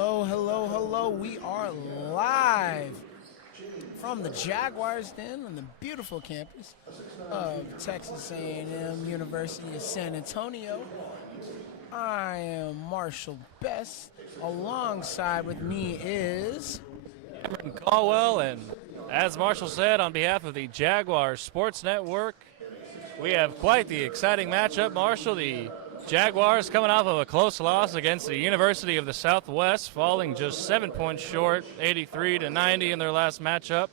Hello, hello, hello. We are live from the Jaguars Den on the beautiful campus of Texas A&M University of San Antonio. I am Marshall Best. Alongside with me is Cameron Caldwell, and as Marshall said, on behalf of the Jaguars Sports Network, we have quite the exciting matchup, Marshall. The Jaguars coming off of a close loss against the University of the Southwest, falling just 7 points short, 83-90 in their last matchup.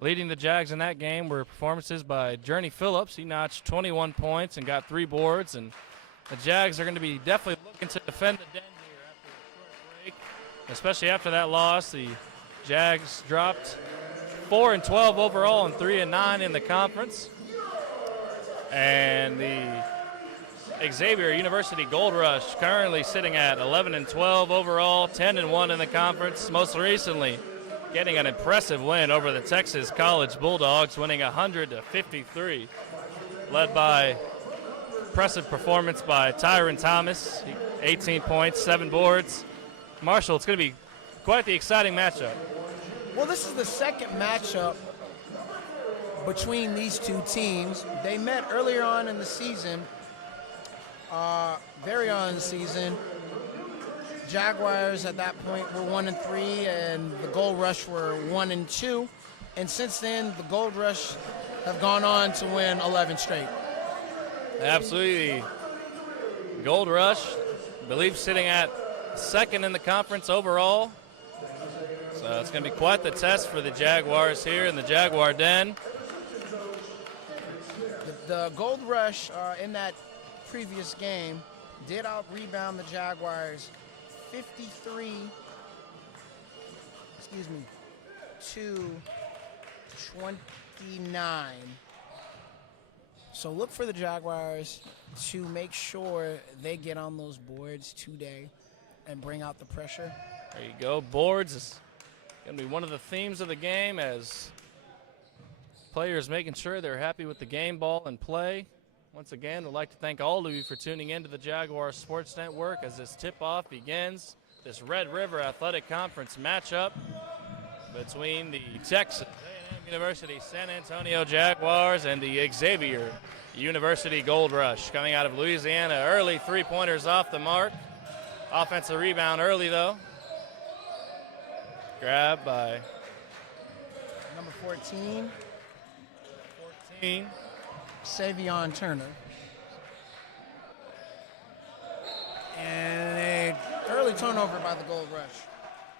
Leading the Jags in that game were performances by Journey Phillips. He notched 21 points and got 3 boards, and the Jags are going to be definitely looking to defend the den here after a short break, especially after that loss. The Jags dropped 4-12 overall and 3-9 in the conference. And the Xavier University Gold Rush currently sitting at 11-12 overall, 10-1 in the conference. Most recently, getting an impressive win over the Texas College Bulldogs, winning 100-53, led by impressive performance by Tyron Thomas, 18 points, 7 boards. Marshall, it's going to be quite the exciting matchup. Well, this is the second matchup between these two teams. They met earlier on in the season, very on in the season. Jaguars at that point were 1-3, and the Gold Rush were 1-2. And since then, the Gold Rush have gone on to win 11 straight. Absolutely. Gold Rush, I believe, sitting at second in the conference overall. So it's going to be quite the test for the Jaguars here in the Jaguar Den. The Gold Rush in that previous game did out-rebound the Jaguars to 29. So look for the Jaguars to make sure they get on those boards today and bring out the pressure. There you go. Boards is going to be one of the themes of the game, as players making sure they're happy with the game ball and play. Once again, we'd like to thank all of you for tuning in to the Jaguar Sports Network as this tip-off begins this Red River Athletic Conference matchup between the Texas A&M University San Antonio Jaguars and the Xavier University Gold Rush. Coming out of Louisiana, early three-pointers off the mark. Offensive rebound early, though. Grabbed by number 14. Xavier Turner. And an early turnover by the Gold Rush.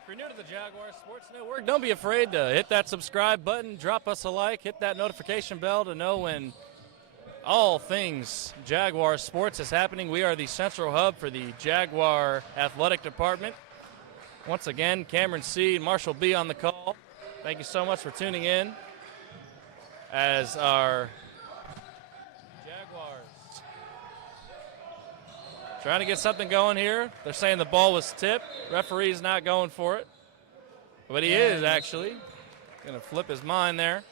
If you're new to the Jaguar Sports Network, don't be afraid to hit that subscribe button, drop us a like, hit that notification bell to know when all things Jaguar Sports is happening. We are the central hub for the Jaguar Athletic Department. Once again, Cameron C. and Marshall B. on the call. Thank you so much for tuning in as our Jaguars trying to get something going here. They're saying the ball was tipped. Referee's not going for it, but he is actually going to flip his mind there.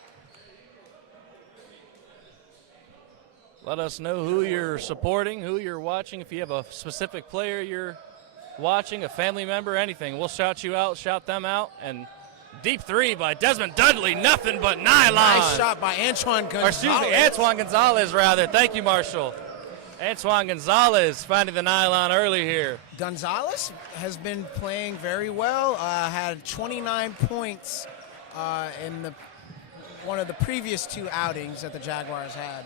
Let us know who you're supporting, who you're watching. If you have a specific player you're watching, a family member, anything, we'll shout you out, shout them out. And deep three by Desmond Dudley, nothing but nylon. Nice shot by Antoine Gonzalez. Antoine Gonzalez, rather. Thank you, Marshall. Antoine Gonzalez finding the nylon early here. Gonzalez has been playing very well. Had 29 points in one of the previous 2 outings that the Jaguars had.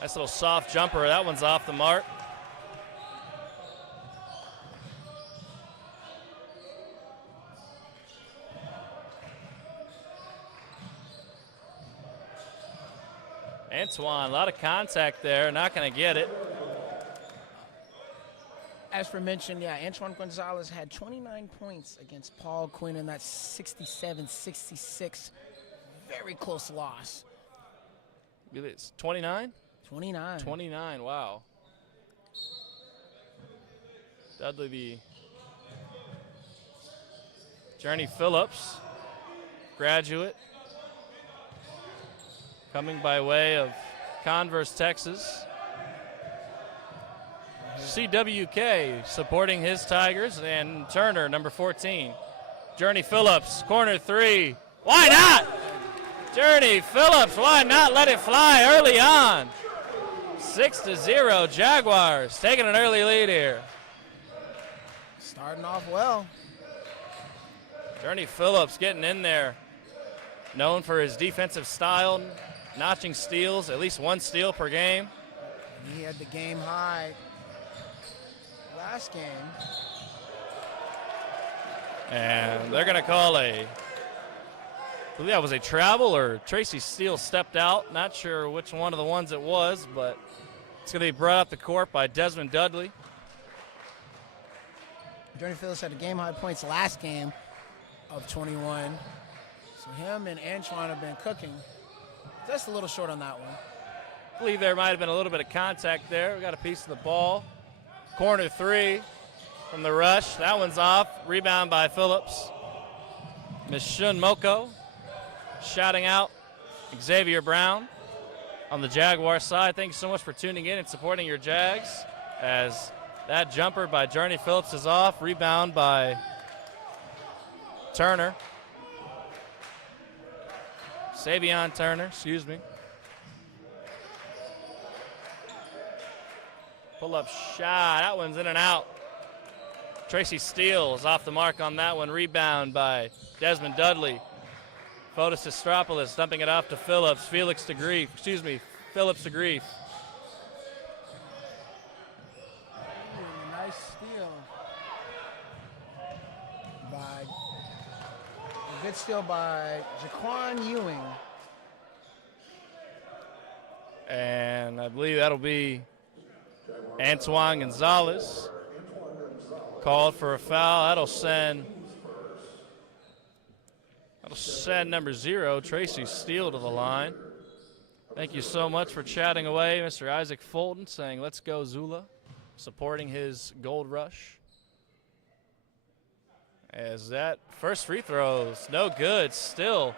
Nice little soft jumper. That one's off the mark. Antoine, a lot of contact there, not going to get it. As for mentioned, Antoine Gonzalez had 29 points against Paul Quinn in that 67-66 very close loss. It's 29? 29. 29, wow. Dudley the Journey Phillips, graduate, coming by way of Converse, Texas. CWK supporting his Tigers, and Turner, number 14. Journey Phillips, corner three. Why not? Journey Phillips, why not let it fly early on? 6-0, Jaguars taking an early lead here. Starting off well. Journey Phillips getting in there. Known for his defensive style, notching steals, at least one steal per game. He had the game high last game. And they're going to call I believe that was a travel, or Tracy Steele stepped out. Not sure which one of the ones it was, but it's going to be brought up the court by Desmond Dudley. Journey Phillips had a game high points last game of 21. So him and Antoine have been cooking. Just a little short on that one. I believe there might have been a little bit of contact there. We got a piece of the ball. Corner three from the rush. That one's off. Rebound by Phillips. Mishun Moko shouting out Xavier Brown on the Jaguar side. Thank you so much for tuning in and supporting your Jags, as that jumper by Journey Phillips is off. Rebound by Turner. Savion Turner, excuse me. Pull-up shot. That one's in and out. Tracy Steele is off the mark on that one. Rebound by Desmond Dudley. Fotis Estropoulos dumping it off to Phillips. Phillips to Grief. Nice steal by a good steal by Jaquan Ewing. And I believe that'll be Antoine Gonzalez. Called for a foul. That'll send number 0, Tracy Steele, to the line. Thank you so much for chatting away, Mr. Isaac Fulton, saying let's go Zula, supporting his Gold Rush. As that first free throw is no good. Still,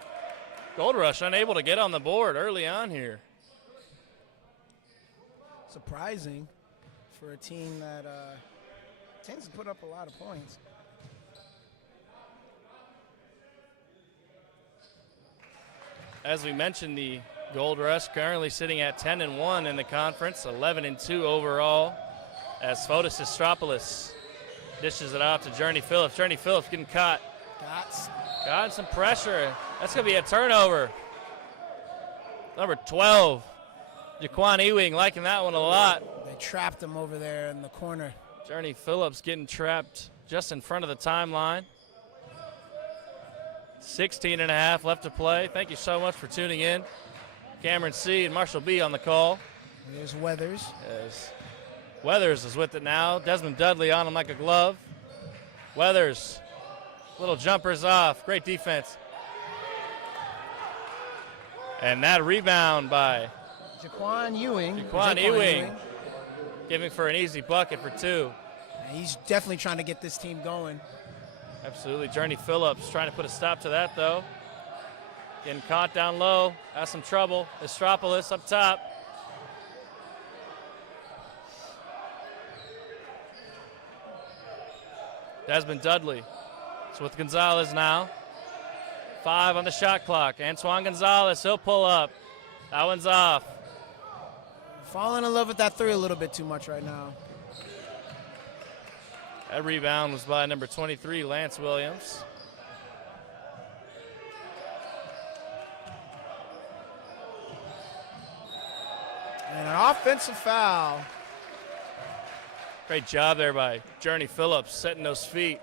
Gold Rush unable to get on the board early on here. Surprising for a team that tends to put up a lot of points. As we mentioned, the Gold Rush currently sitting at 10-1 in the conference, 11-2 overall, as Fotis Estropoulos dishes it off to Journey Phillips. Journey Phillips getting caught. Got some pressure. That's going to be a turnover. Number 12, Jaquan Ewing, liking that one a lot. They trapped him over there in the corner. Journey Phillips getting trapped just in front of the timeline. 16.5 left to play. Thank you so much for tuning in. Cameron C. and Marshall B. on the call. There's Weathers. As Weathers is with it now. Desmond Dudley on him like a glove. Weathers, little jumpers off. Great defense. And that rebound by Jaquan Ewing. Jaquan Ewing giving for an easy bucket for 2. He's definitely trying to get this team going. Absolutely. Journey Phillips trying to put a stop to that, though. Getting caught down low. Has some trouble. Estropoulos up top. Desmond Dudley. It's with Gonzalez now. 5 on the shot clock. Antoine Gonzalez, he'll pull up. That one's off. Falling in love with that 3 a little bit too much right now. That rebound was by number 23, Lance Williams. And an offensive foul. Great job there by Journey Phillips, setting those feet.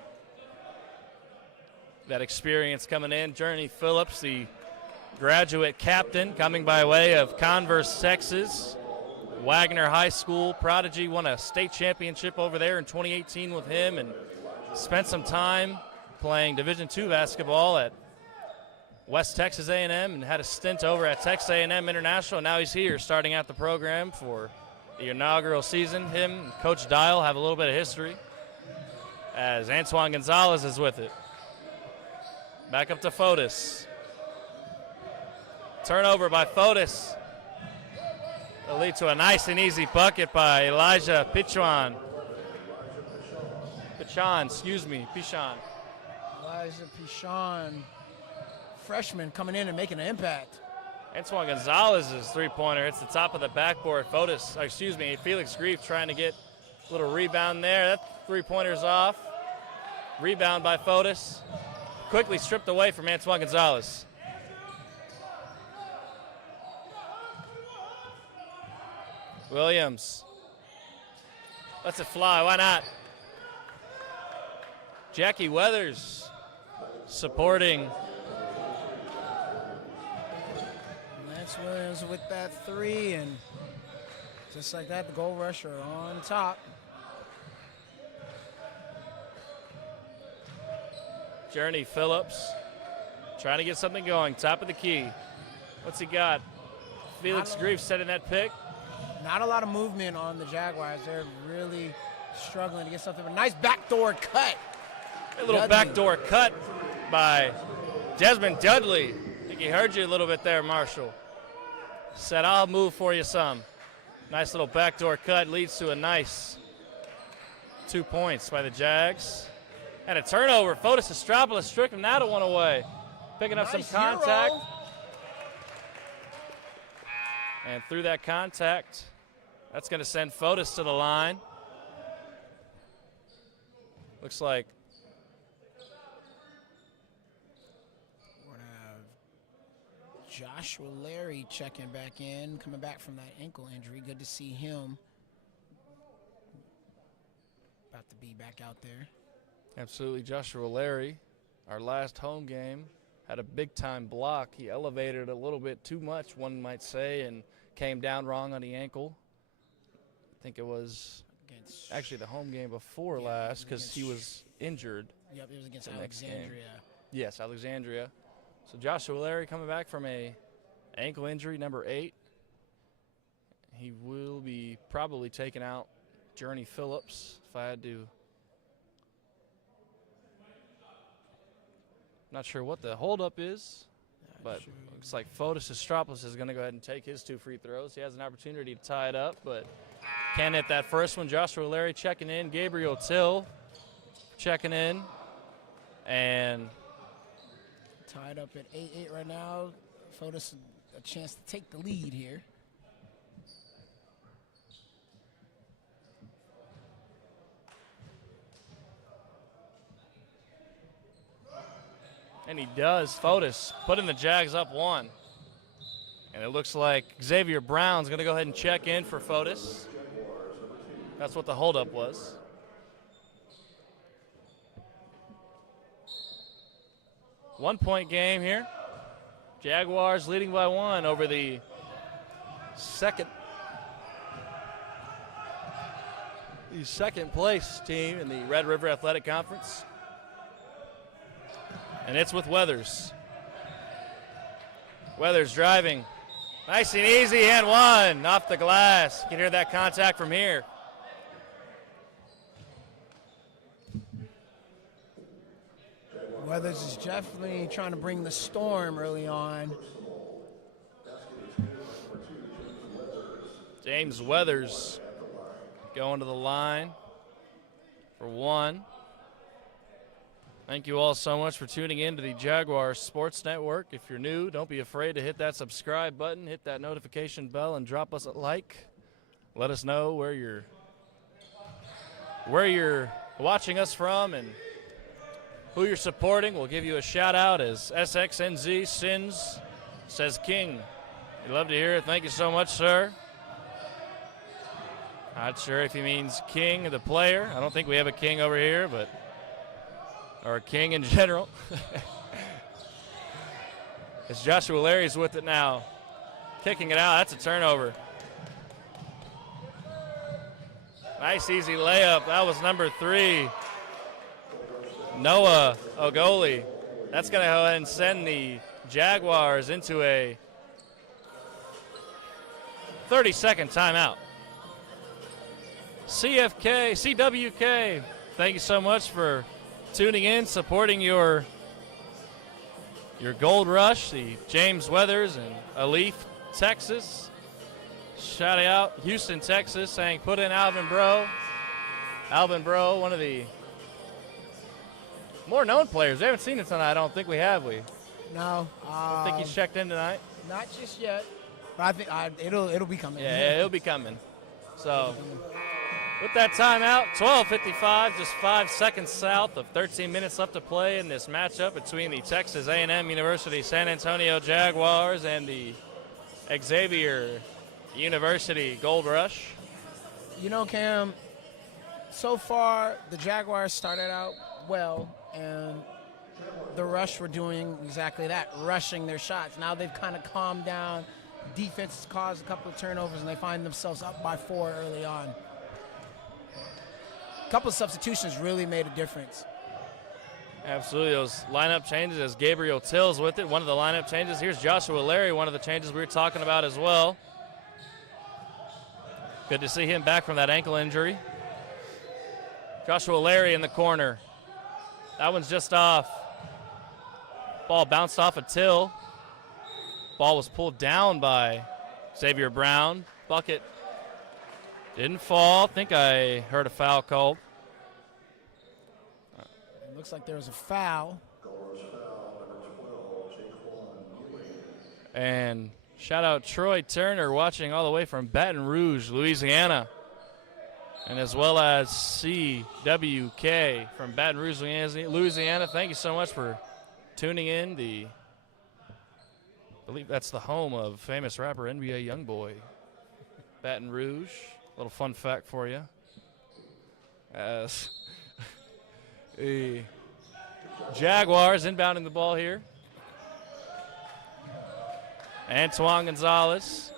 That experience coming in. Journey Phillips, the graduate captain, coming by way of Converse, Texas. Wagner High School prodigy, won a state championship over there in 2018 with him, and spent some time playing Division II basketball at West Texas A&M, and had a stint over at Texas A&M International. Now he's here starting out the program for the inaugural season. Him and Coach Dial have a little bit of history, as Antoine Gonzalez is with it. Back up to Fotis. Turnover by Fotis. It'll lead to a nice and easy bucket by Elijah Pichon. Pichon. Elijah Pichon, freshman coming in and making an impact. Antoine Gonzalez's three-pointer hits the top of the backboard. Felix Grief trying to get a little rebound there. That three-pointer's off. Rebound by Fotis. Quickly stripped away from Antoine Gonzalez. Williams lets it fly. Why not? Jackie Weathers supporting. Lance Williams with that three, and just like that, the goal rusher on top. Journey Phillips trying to get something going. Top of the key. What's he got? Felix Grief setting that pick. Not a lot of movement on the Jaguars. They're really struggling to get something. A nice backdoor cut. A little backdoor cut by Desmond Dudley. I think he heard you a little bit there, Marshall. Said, I'll move for you some. Nice little backdoor cut leads to a nice 2 points by the Jags. And a turnover. Fotis Estropoulos stricken now to one away. Picking up some contact. Hero. And through that contact, that's going to send Fotis to the line. Looks like we're going to have Joshua Larry checking back in, coming back from that ankle injury. Good to see him. About to be back out there. absolutely Joshua Larry, our last home game, had a big-time block. He elevated a little bit too much, one might say, and came down wrong on the ankle. I think it was actually the home game before last because he was injured. Yep, it was against Alexandria. Yes, Alexandria. So Joshua Larry coming back from a ankle injury, number 8. He will be probably taking out Journey Phillips if I had to. Not sure what the holdup is, but looks like Fotis Estropoulos is going to go ahead and take his 2 free throws. He has an opportunity to tie it up, but can't hit that first one. Joshua Larry checking in. Gabriel Till checking in. And tied up at 8-8 right now. Fotis a chance to take the lead here. And he does. Fotis putting the Jags up 1. And it looks like Xavier Brown's going to go ahead and check in for Fotis. That's what the holdup was. One-point game here. Jaguars leading by 1 over the second place team in the Red River Athletic Conference. And it's with Weathers. Weathers driving. Nice and easy, and 1 off the glass. You can hear that contact from here. Weathers is definitely trying to bring the storm early on. James Weathers going to the line for 1. Thank you all so much for tuning in to the Jaguar Sports Network. If you're new, don't be afraid to hit that subscribe button, hit that notification bell, and drop us a like. Let us know where you're watching us from and who you're supporting. We'll give you a shout out as SXNZ Sins says King. We'd love to hear it. Thank you so much, sir. Not sure if he means King, the player. I don't think we have a King over here, but or a King in general. As Joshua Larry's with it now. Kicking it out. That's a turnover. Nice, easy layup. That was number 3. Noah Ogoli. That's going to go ahead and send the Jaguars into a 30-second timeout. CWK, thank you so much for tuning in, supporting your Gold Rush, the James Weathers and Alif, Texas. Shout out Houston, Texas, saying put in Alvin Bro. Alvin Bro, one of the more known players. We haven't seen him tonight. I don't think we have. No. I think he's checked in tonight. Not just yet, but I think it'll be coming. Yeah, it'll be coming. So with that timeout, 12:55, just 5 seconds south of 13 minutes left to play in this matchup between the Texas A&M University San Antonio Jaguars and the Xavier University Gold Rush. You know, Cam, so far the Jaguars started out well, and the Rush were doing exactly that, rushing their shots. Now they've kind of calmed down. Defense has caused a couple of turnovers, and they find themselves up by 4 early on. A couple of substitutions really made a difference. Absolutely, those lineup changes as Gabriel Till's with it. One of the lineup changes. Here's Joshua Larry, one of the changes we were talking about as well. Good to see him back from that ankle injury. Joshua Larry in the corner. That one's just off. Ball bounced off of Till. Ball was pulled down by Xavier Brown. Bucket didn't fall. Think I heard a foul called. It looks like there was a foul. And shout out Troy Turner watching all the way from Baton Rouge, Louisiana. And as well as CWK from Baton Rouge, Louisiana. Thank you so much for tuning in. I believe that's the home of famous rapper NBA Youngboy. Baton Rouge. A little fun fact for you. As the Jaguars inbounding the ball here. Antoine Gonzalez.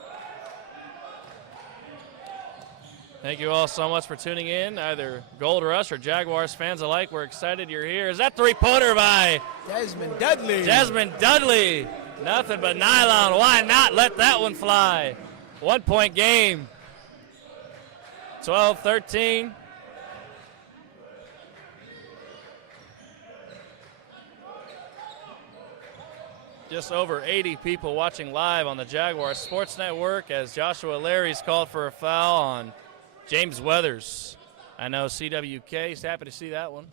Thank you all so much for tuning in, either Gold Rush or Jaguars fans alike. We're excited you're here. Is that three-pointer by Desmond Dudley? Desmond Dudley. Nothing but nylon. Why not let that one fly? 1 point game. 12-13. Just over 80 people watching live on the Jaguars Sports Network as Joshua Larry's called for a foul on James Weathers. I know CWK is happy to see that one.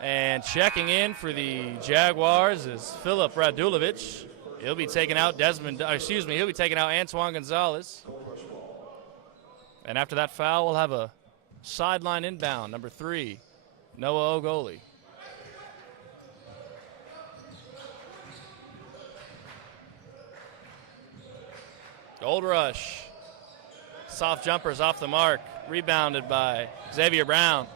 And checking in for the Jaguars is Philip Radulovic. He'll be taking out he'll be taking out Antoine Gonzalez. And after that foul, we'll have a sideline inbound, number 3, Noah Ogoli. Gold Rush. Soft jumpers off the mark. Rebounded by Xavier Brown.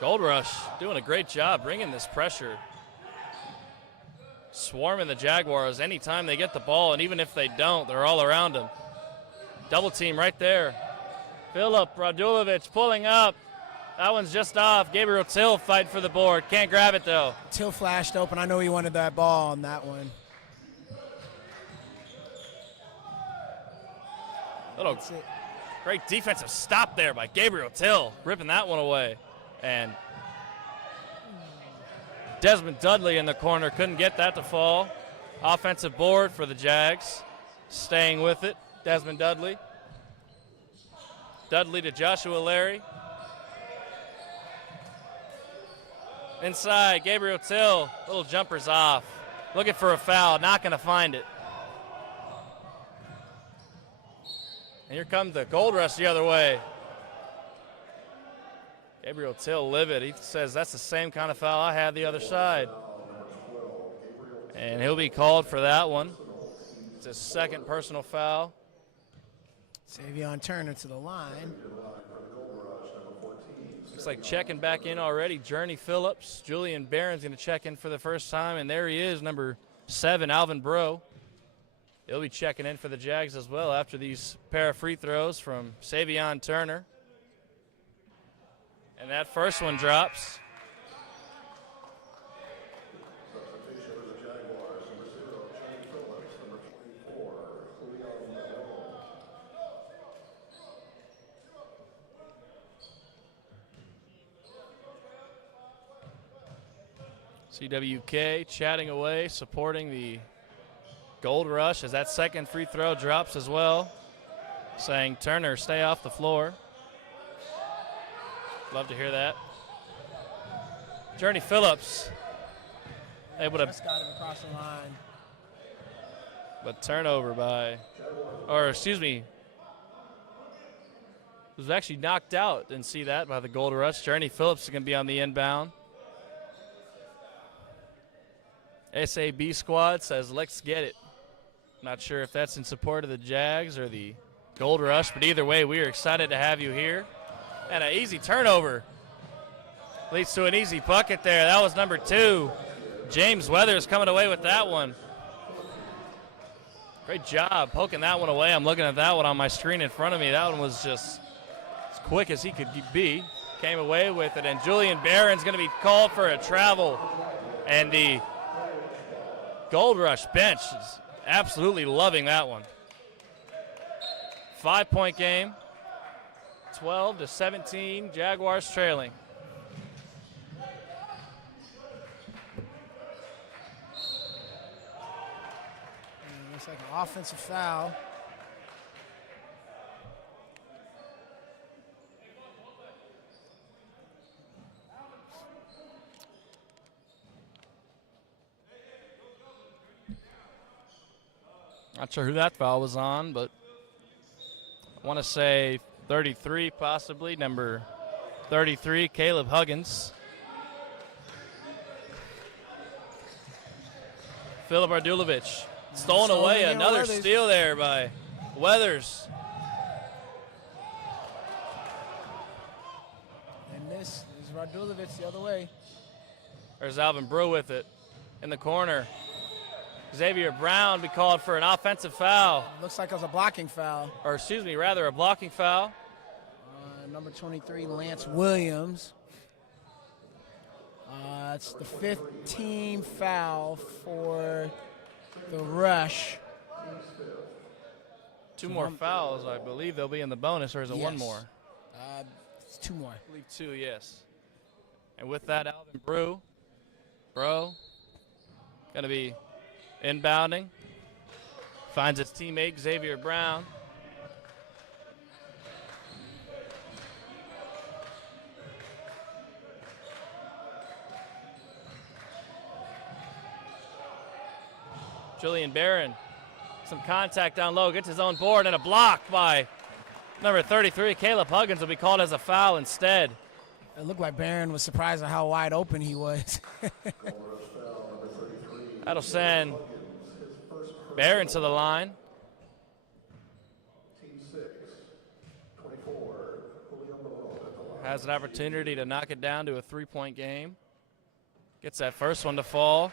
Gold Rush doing a great job bringing this pressure. Swarming the Jaguars anytime they get the ball, and even if they don't, they're all around them. Double team right there. Philip Radulovic pulling up. That one's just off. Gabriel Till fight for the board. Can't grab it, though. Till flashed open. I know he wanted that ball on that one. Little great defensive stop there by Gabriel Till, ripping that one away. And Desmond Dudley in the corner couldn't get that to fall. Offensive board for the Jags. Staying with it, Desmond Dudley. Dudley to Joshua Larry. Inside, Gabriel Till, little jumper's off. Looking for a foul, not going to find it. And here comes the Gold Rush the other way. Gabriel Till livid. He says that's the same kind of foul I had the other side. And he'll be called for that one. It's his second personal foul. Xavier Turner to the line. Looks like checking back in already. Journey Phillips. Julian Barron's going to check in for the first time. And there he is, number 7, Alvin Bro. He'll be checking in for the Jags as well after these pair of free throws from Xavier Turner. And that first one drops. CWK chatting away, supporting the Gold Rush as that second free throw drops as well, saying, Turner, stay off the floor. Love to hear that. Journey Phillips able to. Just got him across the line. But turnover by, or excuse me, was actually knocked out. Didn't see that by the Gold Rush. Journey Phillips is going to be on the inbound. SAB squad says, let's get it. Not sure if that's in support of the Jags or the Gold Rush, but either way, we are excited to have you here. And an easy turnover leads to an easy bucket there. That was number 2. James Weathers coming away with that one. Great job poking that one away. I'm looking at that one on my screen in front of me. That one was just as quick as he could be. Came away with it, and Julian Barron's going to be called for a travel. And the Gold Rush bench is absolutely loving that one. 5-point game, 12-17, Jaguars trailing. Looks like an offensive foul. Not sure who that foul was on, but I want to say 33 possibly, number 33, Caleb Huggins. Philip Ardulovich stolen away, another steal there by Weathers. And this is Radulovic the other way. There's Alvin Brew with it in the corner. Xavier Brown be called for an offensive foul. Looks like it was a blocking foul. Or excuse me, rather a blocking foul. Number 23, Lance Williams. It's the 5th team foul for the Rush. 2 more fouls, I believe they'll be in the bonus, or is it Yes. 1 more? It's 2 more. I believe 2, yes. And with that, Alvin Brew, going to be inbounding. Finds his teammate, Xavier Brown. Julian Barron, some contact down low, gets his own board, and a block by number 33, Caleb Huggins, will be called as a foul instead. It looked like Barron was surprised at how wide open he was. That'll send Barron to the line. Has an opportunity to knock it down to a 3-point game. Gets that first one to fall.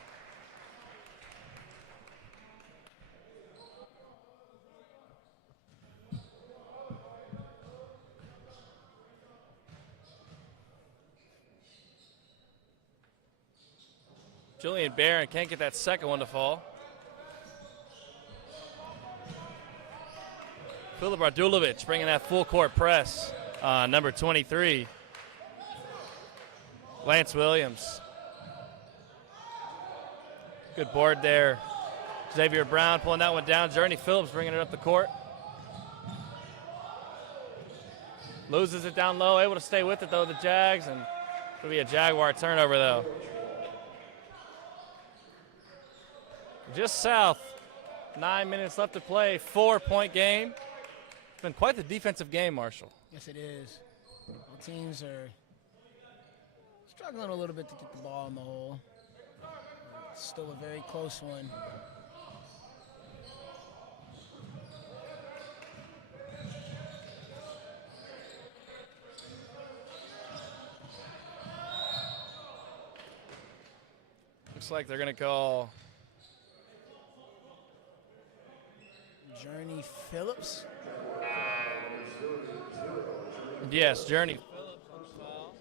Julian Barron can't get that second one to fall. Philip Ardulovich bringing that full court press. Number 23, Lance Williams. Good board there. Xavier Brown pulling that one down. Journey Phillips bringing it up the court. Loses it down low, able to stay with it though, the Jags, and it'll be a Jaguar turnover though. Just south, 9 minutes left to play, 4-point game. It's been quite the defensive game, Marshall. Yes, it is. Both teams are struggling a little bit to get the ball in the hole. It's still a very close one. Looks like they're going to call Journey Phillips. Yes, Journey Phillips on the foul.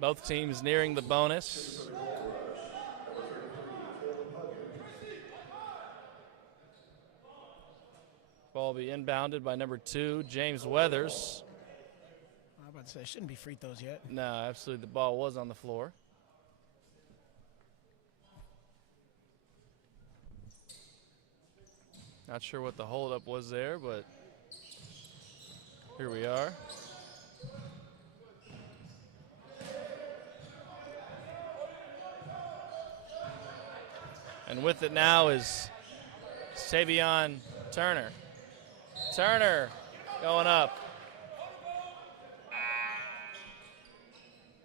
Both teams nearing the bonus. Ball will be inbounded by number 2, James Weathers. I was about to say, it shouldn't be free throws yet. No, absolutely. The ball was on the floor. Not sure what the holdup was there, but here we are. And with it now is Xavier Turner. Turner going up.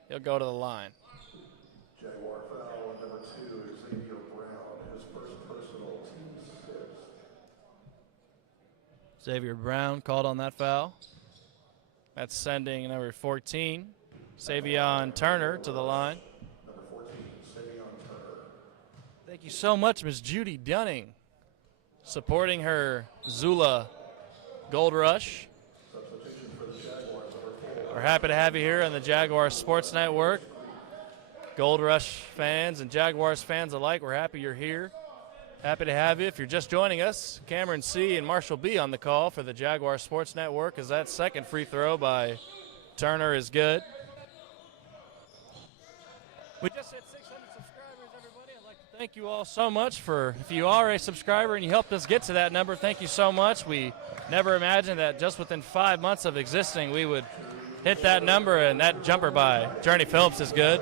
He'll go to the line. Jaguar foul on number 2, Xavier Brown, his first personal, team 6. Xavier Brown called on that foul. That's sending number 14, Xavier Turner, to the line. Number 14, Xavier Turner. Thank you so much, Ms. Judy Dunning, supporting her Zula Gold Rush. Substitution for the Jaguars, number 4. We're happy to have you here on the Jaguar Sports Network. Gold Rush fans and Jaguars fans alike, we're happy you're here. Happy to have you. If you're just joining us, Cameron C. and Marshall B. on the call for the Jaguar Sports Network, as that second free throw by Turner is good. We just hit 600 subscribers, everybody. I'd like to thank you all so much for, if you are a subscriber and you helped us get to that number, thank you so much. We never imagined that just within 5 months of existing, we would hit that number, and that jumper by Journey Phillips is good.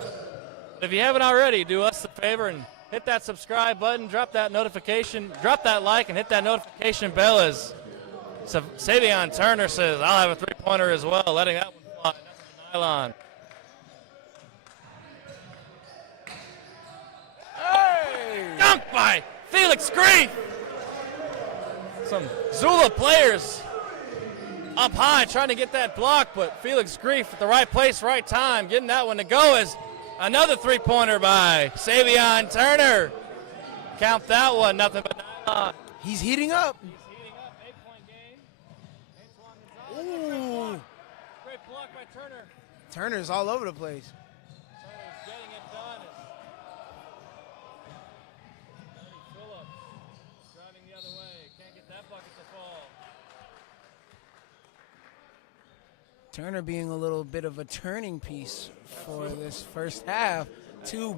If you haven't already, do us a favor and hit that subscribe button, drop that notification, drop that like, and hit that notification bell as Xavier Turner says, I'll have a three-pointer as well, letting that one fly. Nothing but nylon. Hey! Dunk by Felix Grief. Some Zula players up high trying to get that block, but Felix Grief at the right place, right time, getting that one to go as another three-pointer by Xavier Turner. Count that one, nothing but nylon. He's heating up. He's heating up, 8-point game. Ooh. Great block by Turner. Turner's all over the place. Turner's getting it done. Phillips driving the other way. Can't get that bucket to fall. Turner being a little bit of a turning piece for this first half. 2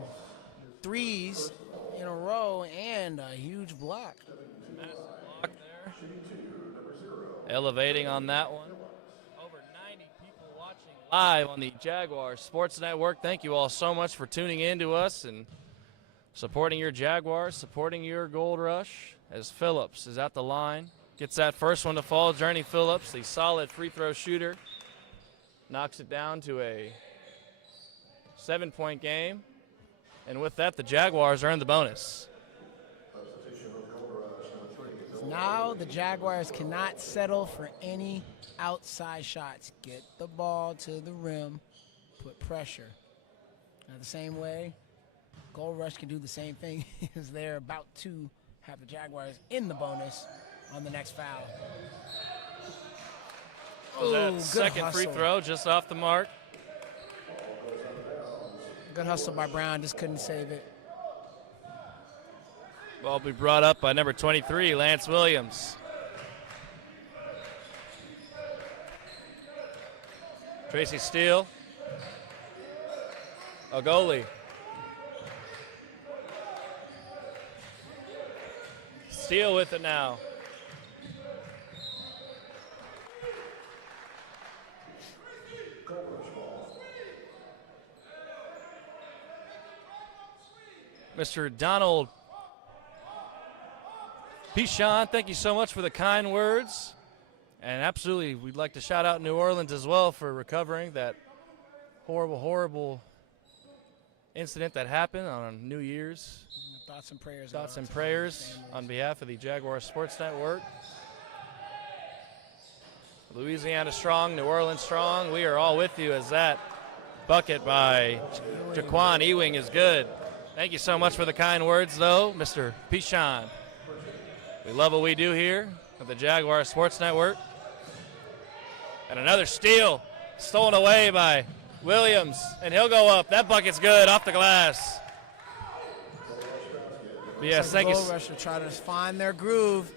threes in a row and a huge block. Massive block there. Elevating on that one. Over 90 people watching live on the Jaguar Sports Network. Thank you all so much for tuning in to us and supporting your Jaguars, supporting your Gold Rush, as Phillips is at the line. Gets that first one to fall. Journey Phillips, the solid free throw shooter, knocks it down to a 7-point game. And with that, the Jaguars earn the bonus. Now the Jaguars cannot settle for any outside shots. Get the ball to the rim, put pressure. Now the same way, Gold Rush can do the same thing as they're about to have the Jaguars in the bonus on the next foul. Was that Ooh, second good free hustle. throw just off the mark? Good hustle by Brown, just couldn't save it. Ball will be brought up by number 23, Lance Williams. Tracy Steele. Ogoli. Steele with it now. Mr. Donald Pichon, thank you so much for the kind words. And absolutely, we'd like to shout out New Orleans as well for recovering that horrible, horrible incident that happened on New Year's. Thoughts and prayers. Thoughts and prayers on behalf of the Jaguar Sports Network. Louisiana strong, New Orleans strong. We are all with you as that bucket by Jaquan Ewing is good. Thank you so much for the kind words, though, Mr. Pichon. We love what we do here at the Jaguar Sports Network. And another steal stolen away by Williams, and he'll go up. That bucket's good off the glass. Yes, thank you. Gold Rush will try to find their groove,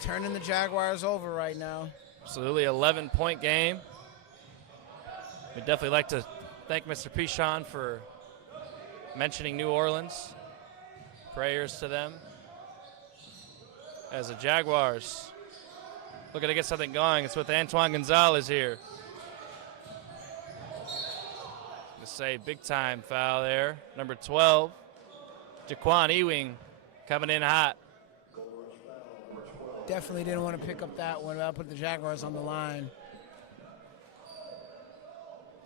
turning the Jaguars over right now. Absolutely, 11-point game. We'd definitely like to thank Mr. Pichon for mentioning New Orleans. Prayers to them. as the Jaguars looking to get something going. It's with Antoine Gonzalez here. To say big time foul there. Number 12, Jaquan Ewing coming in hot. Definitely didn't want to pick up that one. Put the Jaguars on the line.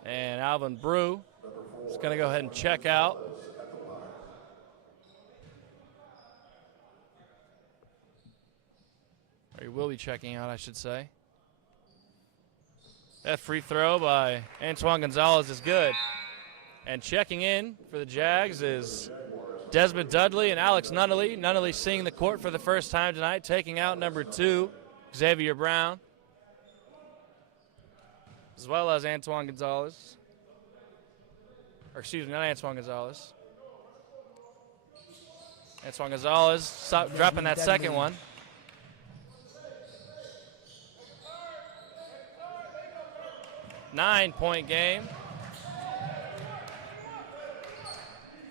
And Alvin Brew is going to go ahead and check out. Or he will be checking out, I should say. That free throw by Antoine Gonzalez is good. And checking in for the Jags is Desmond Dudley and Alex Nunnally. Nunnally seeing the court for the first time tonight, taking out number 2, Xavier Brown, as well as Antoine Gonzalez. Or excuse me, not Antoine Gonzalez. Antoine Gonzalez dropping that second one. Nine-point game.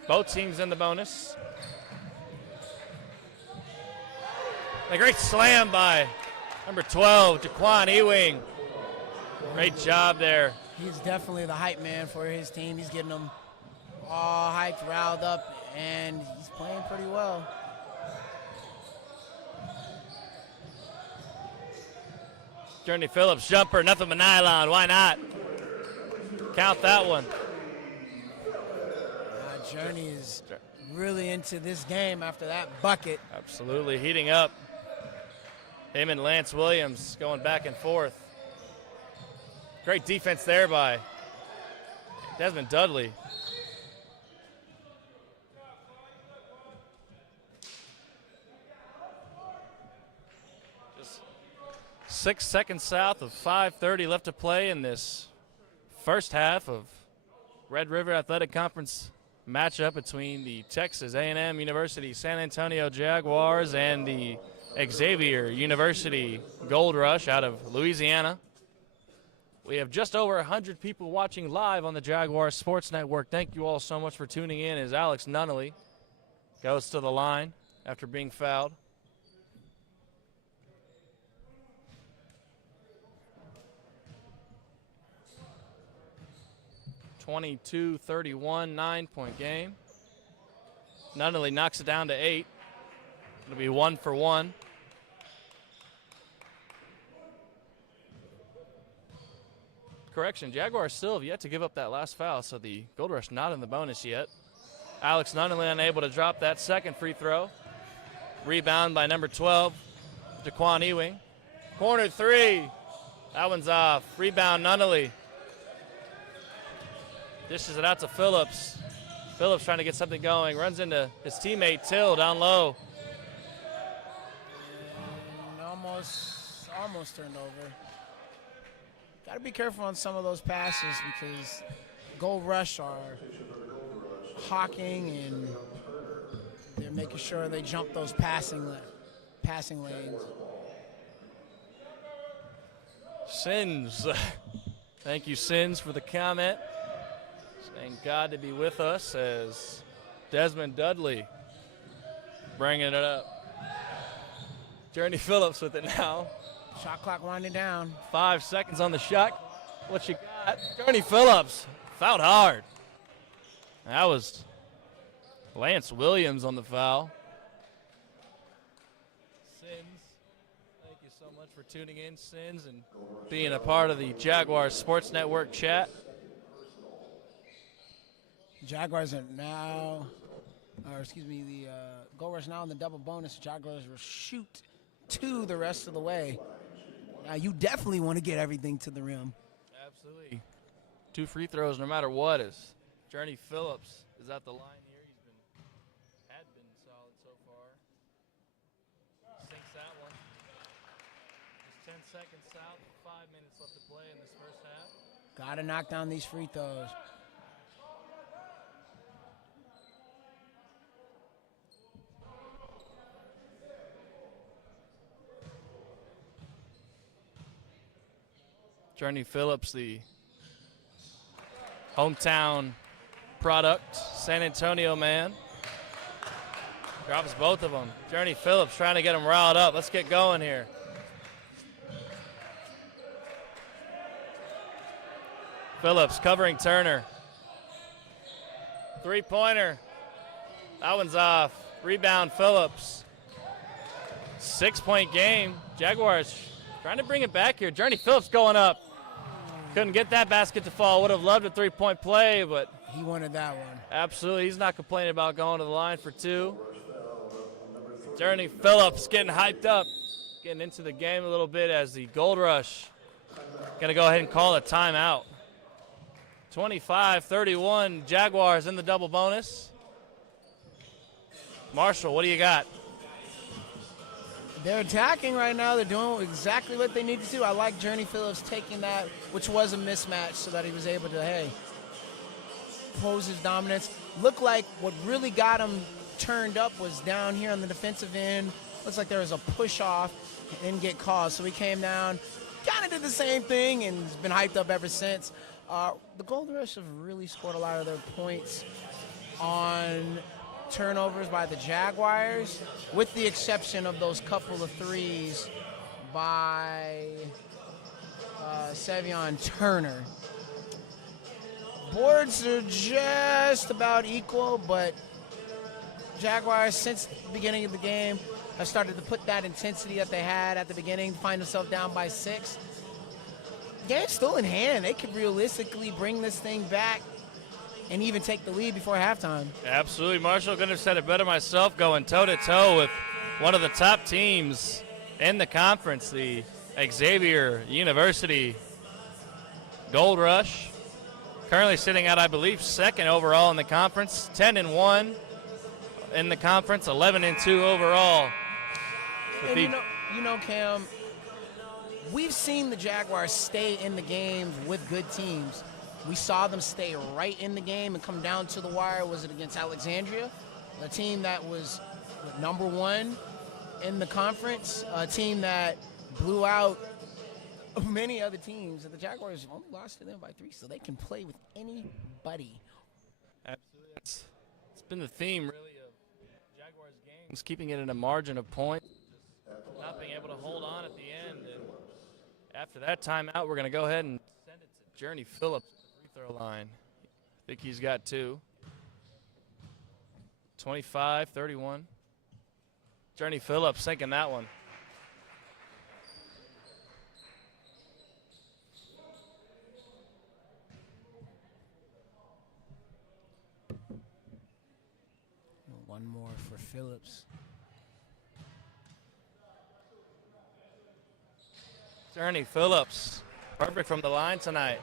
Both teams in the bonus. A great slam by number 12, Jaquan Ewing. Great job there. He's definitely the hype man for his team. He's getting them all hyped, riled up, and he's playing pretty well. Journey Phillips jumper, nothing but nylon. Why not? Count that one. Journey is really into this game after that bucket. Absolutely heating up. Him and Lance Williams going back and forth. Great defense there by Desmond Dudley. Just 6 seconds south of 5:30 left to play in this first half of Red River Athletic Conference matchup between the Texas A&M University San Antonio Jaguars and the Xavier University Gold Rush out of Louisiana. We have just over 100 people watching live on the Jaguar Sports Network. Thank you all so much for tuning in as Alex Nunnally goes to the line after being fouled. (22-31), 9-point game. Nunnally knocks it down to 8. It'll be 1 for 1. Correction, Jaguars still have yet to give up that last foul, so the Gold Rush not in the bonus yet. Alex Nunnally unable to drop that second free throw. Rebound by number 12, Jaquan Ewing. Corner 3. That one's off. Rebound Nunnally. Dishes it out to Phillips. Phillips trying to get something going. Runs into his teammate Till down low. And almost turned over. Got to be careful on some of those passes because Gold Rush are hawking and they're making sure they jump those passing lanes. Sins. Thank you, Sins, for the comment. Saying God to be with us as Desmond Dudley bringing it up. Journey Phillips with it now. Shot clock winding down. 5 seconds on the shot. What you got? Journey Phillips fouled hard. That was Lance Williams on the foul. Sins, thank you so much for tuning in, Sins, and being a part of the Jaguar Sports Network chat. Jaguars are now, the Gold Rush now in the double bonus. Jaguars will shoot 2 the rest of the way. Now you definitely want to get everything to the rim. Absolutely. 2 free throws no matter what. As Journey Phillips is at the line here. Had been solid so far. Sinks that one. Just 10 seconds south, 5 minutes left to play in this first half. Got to knock down these free throws. Journey Phillips, the hometown product, San Antonio man. Drops both of them. Journey Phillips trying to get him riled up. Let's get going here. Phillips covering Turner. Three-pointer. That one's off. Rebound Phillips. 6-point game. Jaguars trying to bring it back here. Journey Phillips going up. Couldn't get that basket to fall. Would have loved a three-point play, but He wanted that one. absolutely, he's not complaining about going to the line for two. Journey Phillips getting hyped up, getting into the game a little bit as the Gold Rush going to go ahead and call a timeout. 25-31, Jaguars in the double bonus. Marshall, what do you got? They're attacking right now. They're doing exactly what they need to do. I like Journey Phillips taking that, which was a mismatch, so that he was able to, hey, pose his dominance. Looked like what really got him turned up was down here on the defensive end. Looks like there was a push off and didn't get called. So he came down, kind of did the same thing, and has been hyped up ever since. The Gold Rush have really scored a lot of their points on turnovers by the Jaguars, with the exception of those couple of threes by Xavier Turner. Boards are just about equal, but Jaguars, since the beginning of the game, have started to put that intensity that they had at the beginning, find themselves down by 6. Game's still in hand. They could realistically bring this thing back and even take the lead before halftime. Absolutely. Marshall couldn't have said it better myself, going toe-to-toe with one of the top teams in the conference, the Xavier University Gold Rush. Currently sitting at, I believe, second overall in the conference, 10-1 in the conference, 11-2 overall. And you know, Cam, we've seen the Jaguars stay in the games with good teams. We saw them stay right in the game and come down to the wire. Was it against Alexandria, a team that was number 1 in the conference, a team that blew out many other teams, and the Jaguars only lost to them by 3, so they can play with anybody. Absolutely. It's been the theme, really, of Jaguars games, keeping it in a margin of points, just not being able to hold on at the end. And after that timeout, we're going to go ahead and send it to Journey Phillips at the free throw line. I think he's got 2. 25-31. Journey Phillips sinking that one. One more for Phillips. Journey Phillips, perfect from the line tonight.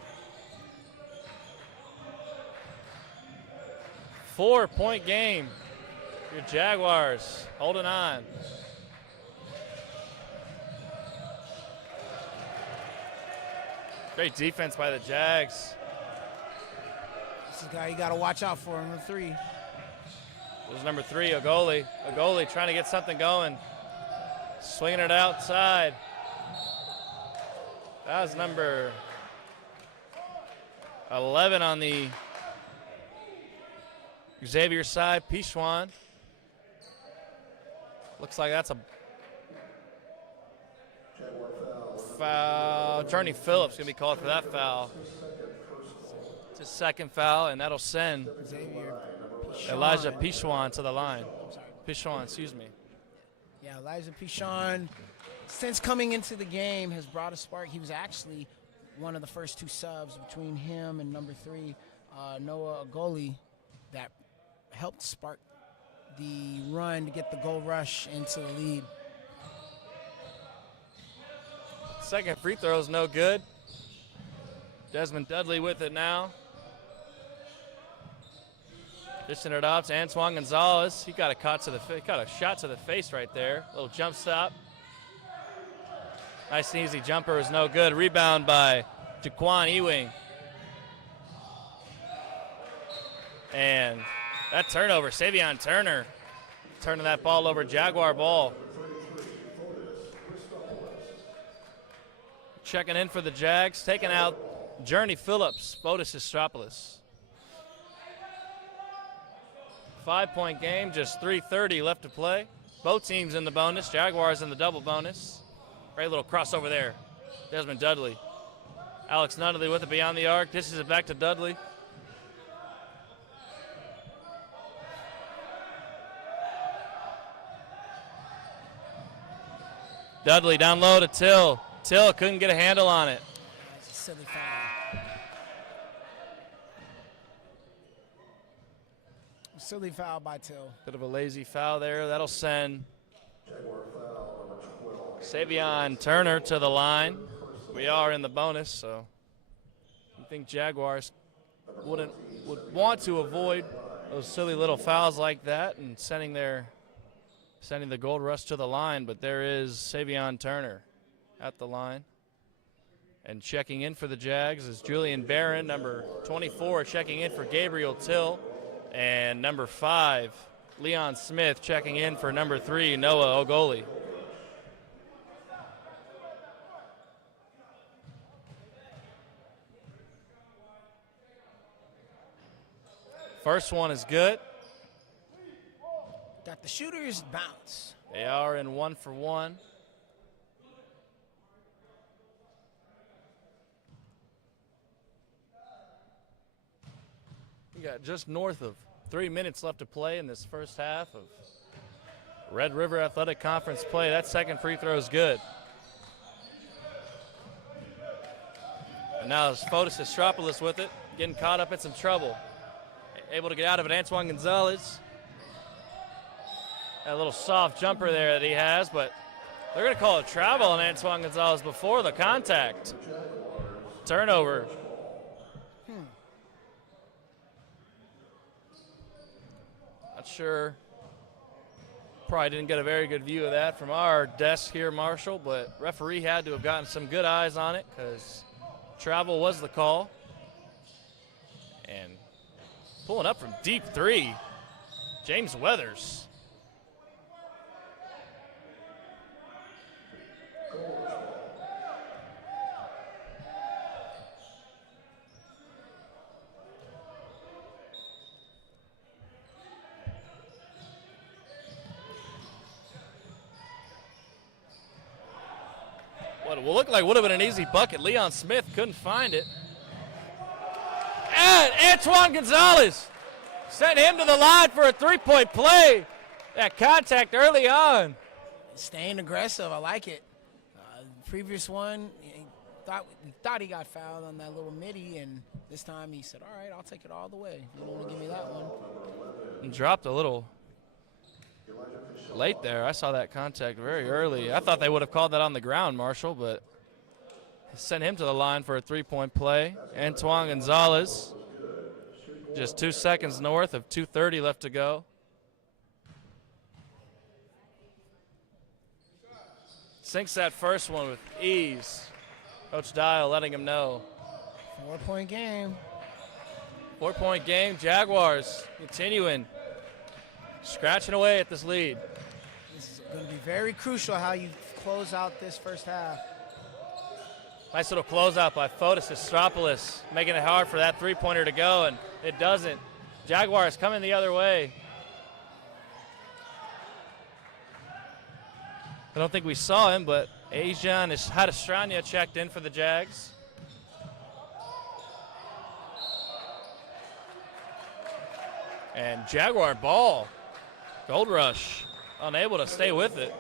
4-point game. Your Jaguars holding on. Great defense by the Jags. This is a guy you got to watch out for, number 3. There's number 3, Agoli. Agoli trying to get something going. Swinging it outside. That was number 11 on the Xavier side, Pichwan. Looks like that's a foul. Journey Phillips going to be called for that foul. It's his second foul, and that'll send Xavier Elijah Pichwan to the line. Pichwan, excuse me. Yeah, Elijah Pichon, since coming into the game, has brought a spark. He was actually one of the first 2 subs between him and number 3, Noah Agoli, that helped spark the run to get the Gold Rush into the lead. Second free throw is no good. Desmond Dudley with it now. Dishing it off to Antoine Gonzalez. He got a shot to the face right there. Little jump stop. Nice and easy jumper is no good. Rebound by Jaquan Ewing. And that turnover, Xavier Turner turning that ball over, Jaguar ball. Checking in for the Jags, taking out Journey Phillips, Fotis Estropoulos. 5-point game, just 3:30 left to play. Both teams in the bonus. Jaguars in the double bonus. Great little crossover there. Desmond Dudley. Alex Nunnally with it beyond the arc. Dishes it back to Dudley. Dudley down low to Till. Till couldn't get a handle on it. That's a silly foul. Silly foul by Till. Bit of a lazy foul there. That'll send Xavier Turner to the line. We are in the bonus, so I think Jaguars would want to avoid those silly little fouls like that and sending the Gold Rush to the line. But there is Xavier Turner at the line. And checking in for the Jags is Julian Barron, number 24, checking in for Gabriel Till. And number 5, Leon Smith, checking in for number 3, Noah Ogoli. First one is good. Got the shooters bounce. They are in 1 for 1. We got just north of 3 minutes left to play in this first half of Red River Athletic Conference play. That second free throw is good. And now it's Fotis Estropoulos with it, getting caught up in some trouble. Able to get out of it, Antoine Gonzalez. That little soft jumper there that he has, but they're going to call a travel on Antoine Gonzalez before the contact. Turnover. Not sure. Probably didn't get a very good view of that from our desk here, Marshall, but referee had to have gotten some good eyes on it because travel was the call. And pulling up from deep 3, James Weathers. What it will look like would have been an easy bucket. Leon Smith couldn't find it. And Antoine Gonzalez sent him to the line for a 3-point play. That contact early on. Staying aggressive, I like it. Previous one, he thought he got fouled on that little midi, and this time he said, all right, I'll take it all the way. You don't want to give me that one. And dropped a little late there. I saw that contact very early. I thought they would have called that on the ground, Marshall, but sent him to the line for a 3-point play. Antoine Gonzalez, just 2 seconds north of 2:30 left to go. Sinks that first one with ease. Coach Dial letting him know. 4-point game. 4-point game. Jaguars continuing, scratching away at this lead. This is going to be very crucial how you close out this first half. Nice little closeout by Fotis Estropoulos, making it hard for that 3-pointer to go, and it doesn't. Jaguars coming the other way. I don't think we saw him, but Ajan Hadastranya checked in for the Jags. And Jaguar ball. Gold Rush unable to stay with it.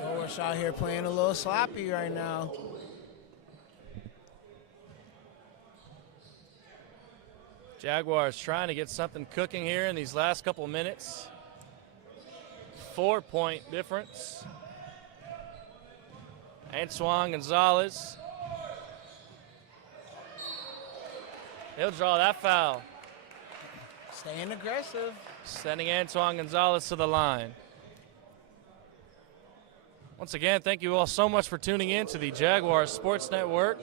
Gold Rush out here playing a little sloppy right now. Jaguars trying to get something cooking here in these last couple of minutes. 4-point difference. Antoine Gonzalez. He'll draw that foul. Staying aggressive. Sending Antoine Gonzalez to the line. Once again, thank you all so much for tuning in to the Jaguars Sports Network.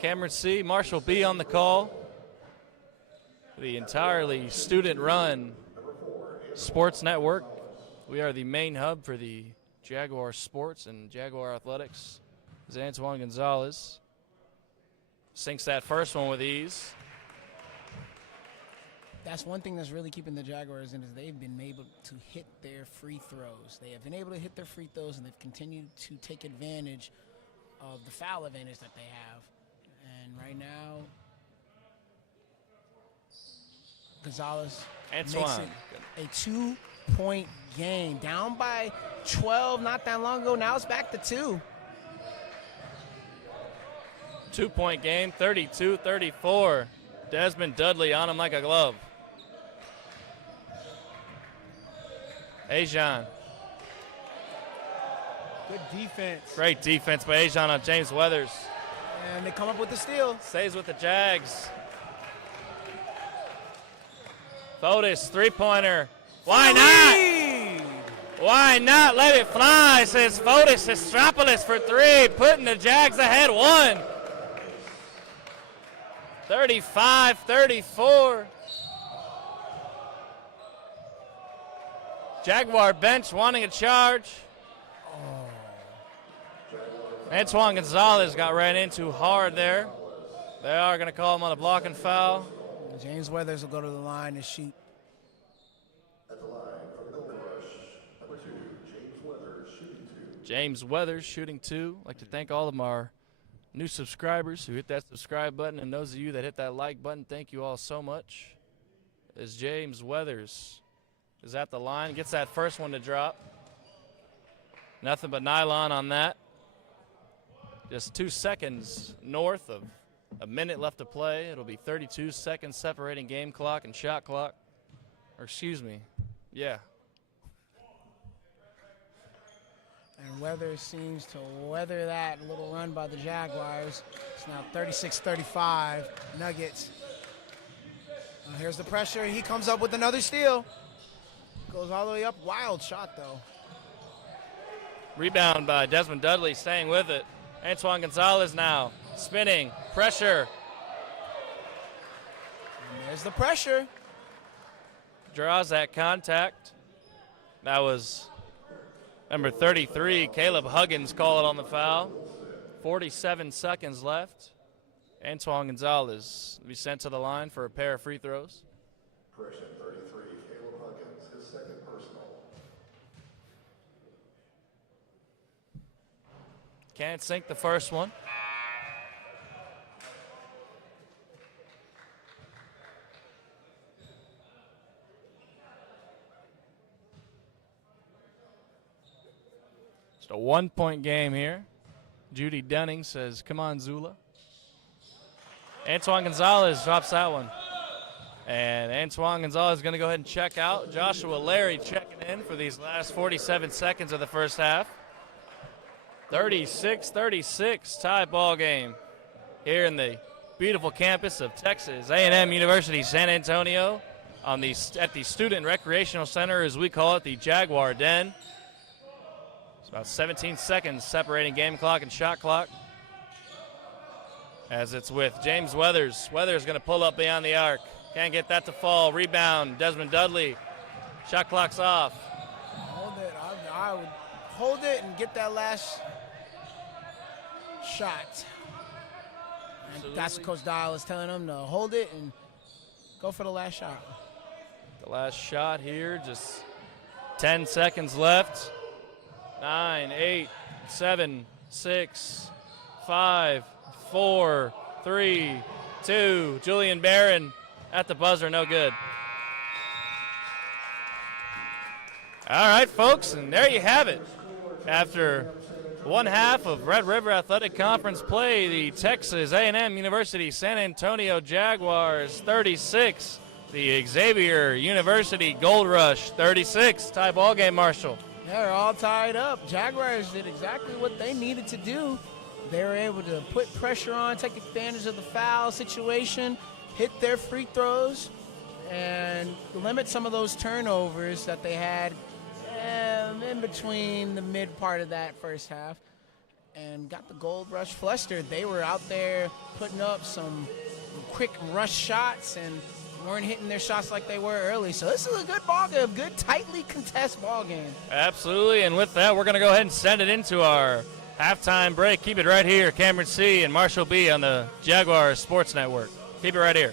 Cameron C., Marshall B. on the call. The entirely student-run sports network. We are the main hub for the Jaguar sports and Jaguar athletics. Is Antoine Gonzalez. Sinks that first one with ease. That's one thing that's really keeping the Jaguars in is they've been able to hit their free throws. They have been able to hit their free throws, and they've continued to take advantage of the foul advantage that they have. And right now, Gonzalez makes Antoine. it a 2-point game. Down by 12 not that long ago. Now it's back to 2. 2-point game, 32-34. Desmond Dudley on him like a glove. Ajon. Good defense. Great defense by Ajon on James Weathers. And they come up with the steal. Stays with the Jags. Fotis, three-pointer. Why not? Why not? Let it fly, says Fotis Estropolis for 3, putting the Jags ahead 1. 35-34. Jaguar bench wanting a charge. Antoine Gonzalez got ran into hard there. They are going to call him on a blocking foul. James Weathers will go to the line and shoot. At the line for the goal rush, number 2, James Weathers, shooting 2. James Weathers shooting 2. I'd like to thank all of our new subscribers who hit that subscribe button, and those of you that hit that like button, thank you all so much. As James Weathers is at the line, gets that first one to drop. Nothing but nylon on that. Just 2 seconds north of a minute left to play. It'll be 32 seconds separating game clock and shot clock. Or excuse me, yeah. And Weathers seems to weather that little run by the Jaguars. It's now 36-35, Nuggets. Here's the pressure. He comes up with another steal. Goes all the way up. Wild shot, though. Rebound by Desmond Dudley, staying with it. Antoine Gonzalez now spinning, pressure. And there's the pressure. Draws that contact. That was number 33, Caleb Huggins, call it on the foul. 47 seconds left. Antoine Gonzalez will be sent to the line for a pair of free throws. Correction, 33, Caleb Huggins, his second personal. Can't sink the first one. Just a 1-point game here. Judy Dunning says, come on, Zula. Antoine Gonzalez drops that one. And Antoine Gonzalez is going to go ahead and check out. Joshua Larry checking in for these last 47 seconds of the first half. 36-36 tie ball game here in the beautiful campus of Texas A&M University San Antonio at the Student Recreational Center, as we call it, the Jaguar Den. It's about 17 seconds separating game clock and shot clock. As it's with James Weathers. Weathers going to pull up beyond the arc. Can't get that to fall. Rebound, Desmond Dudley. Shot clock's off. Hold it. I would hold it and get that last shot. And that's what Coach Dial is telling them, to hold it and go for the last shot. The last shot here, just 10 seconds left. 9, 8, 7, 6, 5, 4, 3, 2. Julian Barron at the buzzer, no good. All right, folks, and there you have it. After one half of Red River Athletic Conference play, the Texas A&M University San Antonio Jaguars 36, the Xavier University Gold Rush 36. Tie ball game, Marshall. They're all tied up. Jaguars did exactly what they needed to do. They were able to put pressure on, take advantage of the foul situation, hit their free throws, and limit some of those turnovers that they had in between the mid part of that first half, and got the Gold Rush flustered. They were out there putting up some quick rush shots and weren't hitting their shots like they were early. So this is a good ball game, a good tightly contested ball game. Absolutely, and with that, we're going to go ahead and send it into our halftime break. Keep it right here, Cameron C. and Marshall B. on the Jaguar Sports Network. Keep it right here.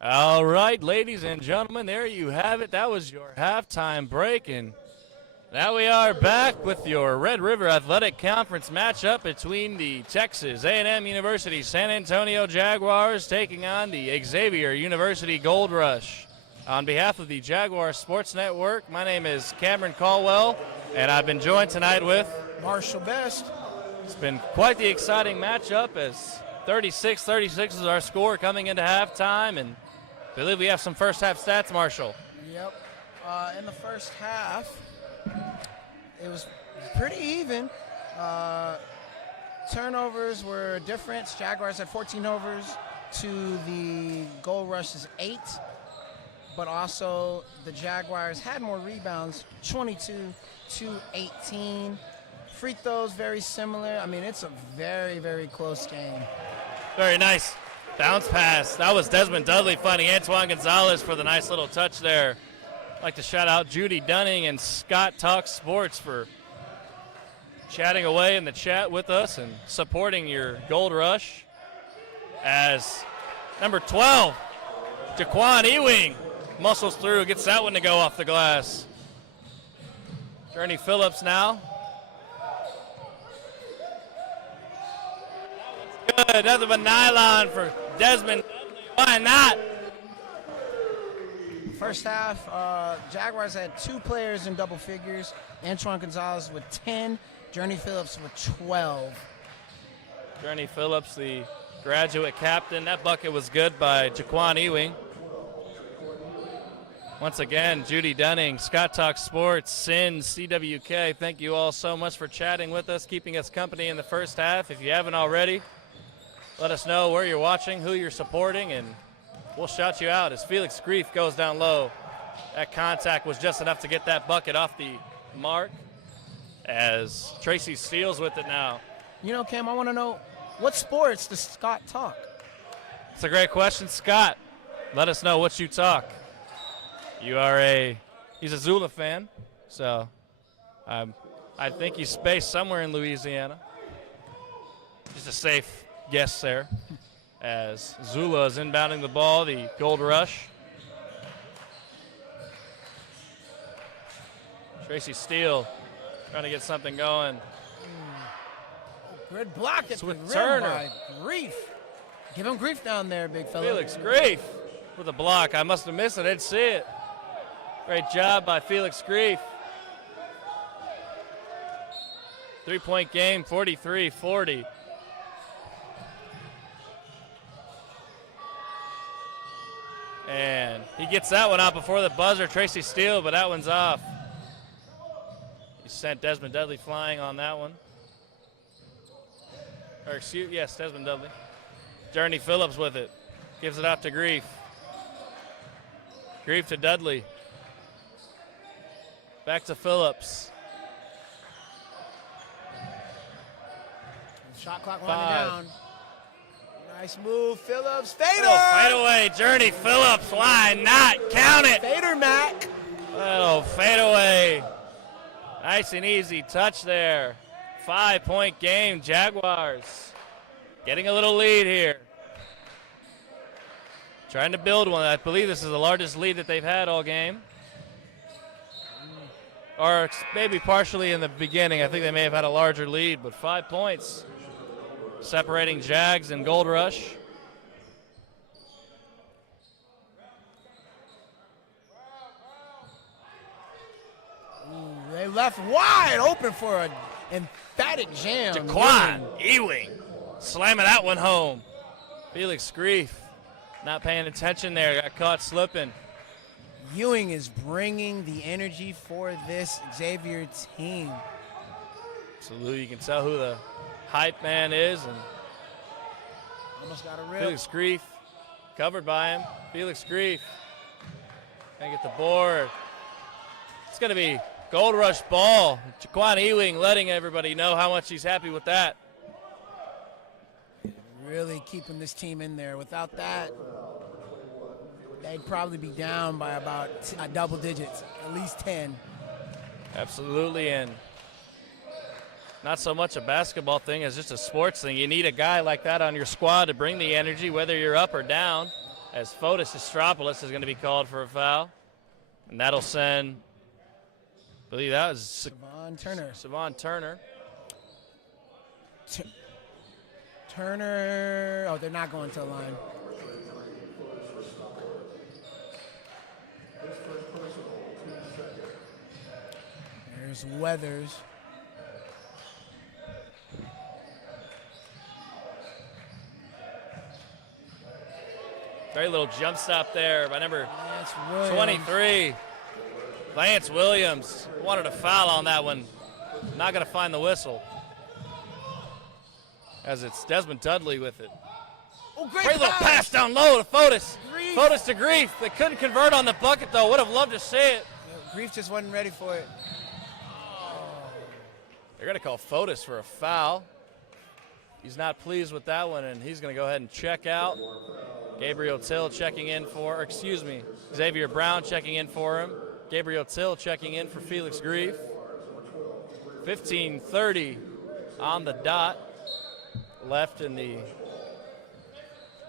All right, ladies and gentlemen, there you have it. That was your halftime break, and now we are back with your Red River Athletic Conference matchup between the Texas A&M University San Antonio Jaguars taking on the Xavier University Gold Rush. On behalf of the Jaguar Sports Network, my name is Cameron Caldwell, and I've been joined tonight with Marshall Best. It's been quite the exciting matchup as 36-36 is our score coming into halftime, and I believe we have some first half stats, Marshall. Yep. In the first half, it was pretty even. Turnovers were a difference. Jaguars had 14 turnovers to the Gold Rush's 8. But also the Jaguars had more rebounds, 22-18. Free throws very similar. I mean, it's a very, very close game. Very nice bounce pass. That was Desmond Dudley finding Antoine Gonzalez for the nice little touch there. I'd like to shout out Judy Dunning and Scott Talk Sports for chatting away in the chat with us and supporting your Gold Rush. As number 12, Jaquan Ewing muscles through, gets that one to go off the glass. Journey Phillips now. Good, nothing but nylon for Desmond. Why not? First half, Jaguars had 2 players in double figures. Antoine Gonzalez with 10, Journey Phillips with 12. Journey Phillips, the graduate captain. That bucket was good by Jaquan Ewing. Once again, Judy Dunning, Scott Talk Sports, Sin, CWK, thank you all so much for chatting with us, keeping us company in the first half. If you haven't already, let us know where you're watching, who you're supporting, and we'll shout you out as Felix Grief goes down low. That contact was just enough to get that bucket off the mark as Tracy Steele's with it now. You know, Cam, I want to know, what sports does Scott talk? It's a great question, Scott. Let us know what you talk. He's a Zula fan, so I think he's based somewhere in Louisiana. Just a safe guess there as Zula is inbounding the ball, the Gold Rush. Tracy Steele trying to get something going. Good block at the rim Turner. by Grief. Give him grief down there, big fella. Felix Grief with a block. I must have missed it. I didn't see it. Great job by Felix Grief. 3-point game, 43-40. And he gets that one out before the buzzer, Tracy Steele, but that one's off. He sent Desmond Dudley flying on that one. Yes, Desmond Dudley. Journey Phillips with it. Gives it out to Grief. Grief to Dudley. Back to Phillips. Shot clock winding down. Nice move, Phillips. Fader! Oh, fade away, Journey Phillips. Why not? Count it. Fader, Mac. Little fade away. Nice and easy touch there. 5-point game, Jaguars. Getting a little lead here. Trying to build one. I believe this is the largest lead that they've had all game. Or maybe partially in the beginning. I think they may have had a larger lead, but 5 points separating Jags and Gold Rush. Ooh, they left wide open for an emphatic jam. Jaquan Ewing slamming that one home. Felix Grief not paying attention there. Got caught slipping. Ewing is bringing the energy for this Xavier team. Absolutely, you can tell who the hype man is. And almost got a rip. Felix Grief covered by him. Felix Grief gonna get the board. It's gonna be Gold Rush ball. Jaquan Ewing letting everybody know how much he's happy with that. Really keeping this team in there. Without that, they'd probably be down by about double digits, at least 10. Absolutely, and not so much a basketball thing as just a sports thing. You need a guy like that on your squad to bring the energy, whether you're up or down. as Fotis Estropoulos is going to be called for a foul. And that'll send, I believe that was Savon Turner. Savon Turner. Turner. Oh, they're not going to the line. There's Weathers. Very little jump stop there by number Lance Williams. 23. Lance Williams wanted a foul on that one. Not going to find the whistle. As it's Desmond Dudley with it. Oh, Great little pass down low to Fotis. Fotis to Grief. They couldn't convert on the bucket, though. Would have loved to see it. Yeah, Grief just wasn't ready for it. They're going to call Fotis for a foul. He's not pleased with that one, and he's going to go ahead and check out. Gabriel Till checking in for, Xavier Brown checking in for him. Gabriel Till checking in for Felix Grief. 15:30 on the dot left in the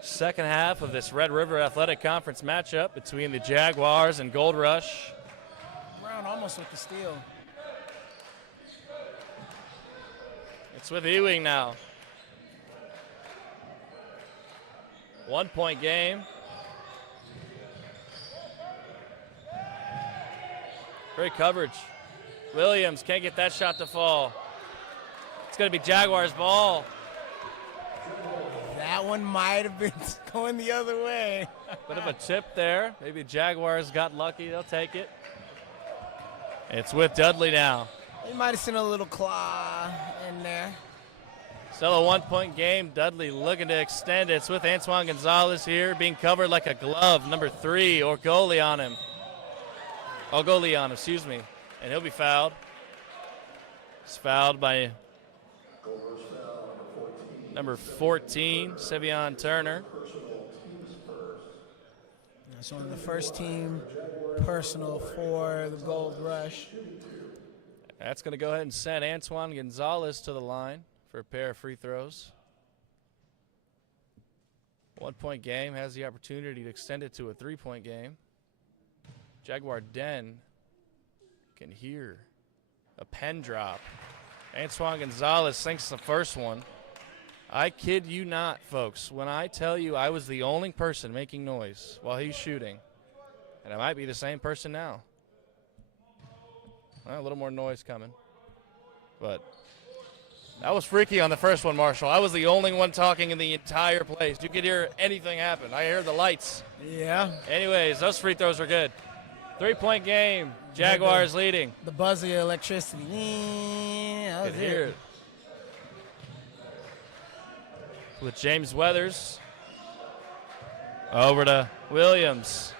second half of this Red River Athletic Conference matchup between the Jaguars and Gold Rush. Brown almost with the steal. It's with Ewing now. 1 point game. Great coverage. Williams can't get that shot to fall. It's going to be Jaguars ball. That one might have been going the other way. Bit of a tip there. Maybe Jaguars got lucky. They'll take it. It's with Dudley now. You might have seen a little claw in there. Still a 1 point game. Dudley looking to extend it. It's with Antoine Gonzalez here, being covered like a glove. Number 3, Orgoli on him. Excuse me. And he'll be fouled. He's fouled by number 14, Sevion Turner. That's on the first team personal for the Gold Rush. That's going to go ahead and send Antoine Gonzalez to the line for a pair of free throws. 1 point game, has the opportunity to extend it to a 3 point game. Jaguar Den can hear a pen drop. Antoine Gonzalez sinks the first one. I kid you not, folks, when I tell you I was the only person making noise while he's shooting. And I might be the same person now. Well, a little more noise coming. But that was freaky on the first one, Marshall. I was the only one talking in the entire place. You could hear anything happen. I heard the lights. Yeah. Anyways, those free throws were good. 3 point game. Jaguars leading. The buzz of the electricity. That was Could hear it. With James Weathers. Over to Williams.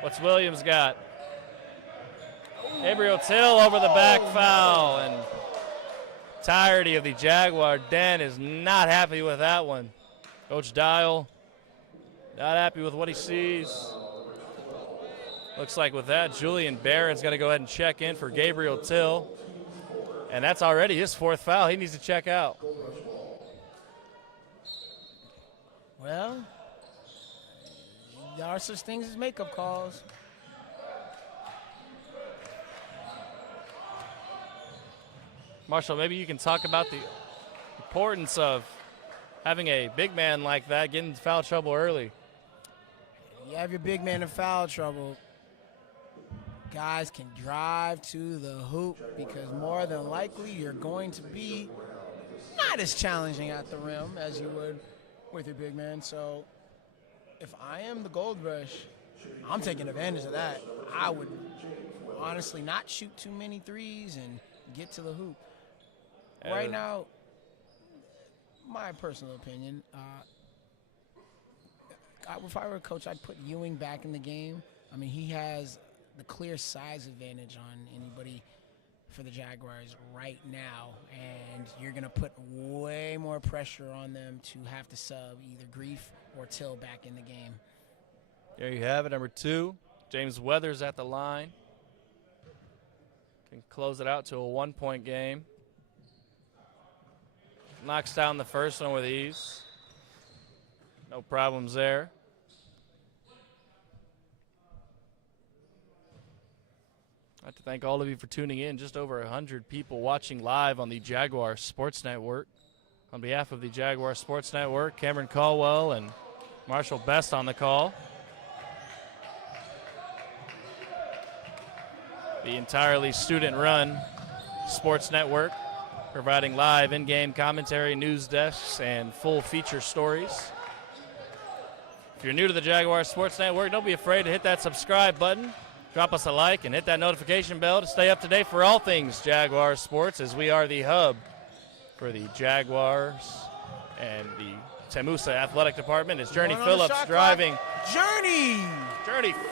What's Williams got? Gabriel Till over the back foul. And entirety of the Jaguar Den is not happy with that one. Coach Dial not happy with what he sees. Looks like with that, Julian Barron's going to go ahead and check in for Gabriel Till. And that's already his 4th foul. He needs to check out. Well, there are such things as makeup calls. Marshall, maybe you can talk about the importance of having a big man like that getting into foul trouble early. You have your big man in foul trouble. Guys can drive to the hoop because more than likely you're going to be not as challenging at the rim as you would with your big man. So if I am the Gold Rush, I'm taking advantage of that. I would honestly not shoot too many threes and get to the hoop. Right now, my personal opinion, if I were a coach, I'd put Ewing back in the game. I mean, he has the clear size advantage on anybody for the Jaguars right now, and you're going to put way more pressure on them to have to sub either Grief or Till back in the game. There you have it, number 2. James Weathers at the line. Can close it out to a 1 point game. Knocks down the first one with ease. No No problems there. I'd like to thank all of you for tuning in. Just over 100 people watching live on the Jaguar Sports Network. On behalf of the Jaguar Sports Network, Cameron Caldwell and Marshall Best on the call. The entirely student-run sports network, providing live in-game commentary, news desks, and full feature stories. If you're new to the Jaguar Sports Network, don't be afraid to hit that subscribe button. Drop us a like and hit that notification bell to stay up to date for all things Jaguar sports, as we are the hub for the Jaguars and the TAMUSA athletic department. Is Journey Phillips driving. Journey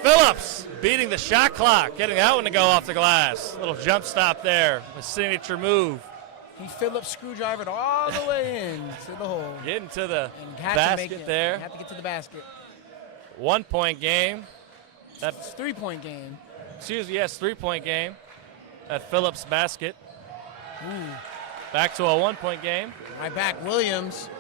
Phillips beating the shot clock, getting that one to go off the glass. Little jump stop there, a signature move. He Phillips screwdrivered all the way in to the hole. Getting to the basket there. Have to get to the basket. 1 point game. That's 3 point game. Excuse me, yes, 3 point game. At Phillips basket. Ooh. Back to a 1 point game. Right back, Williams.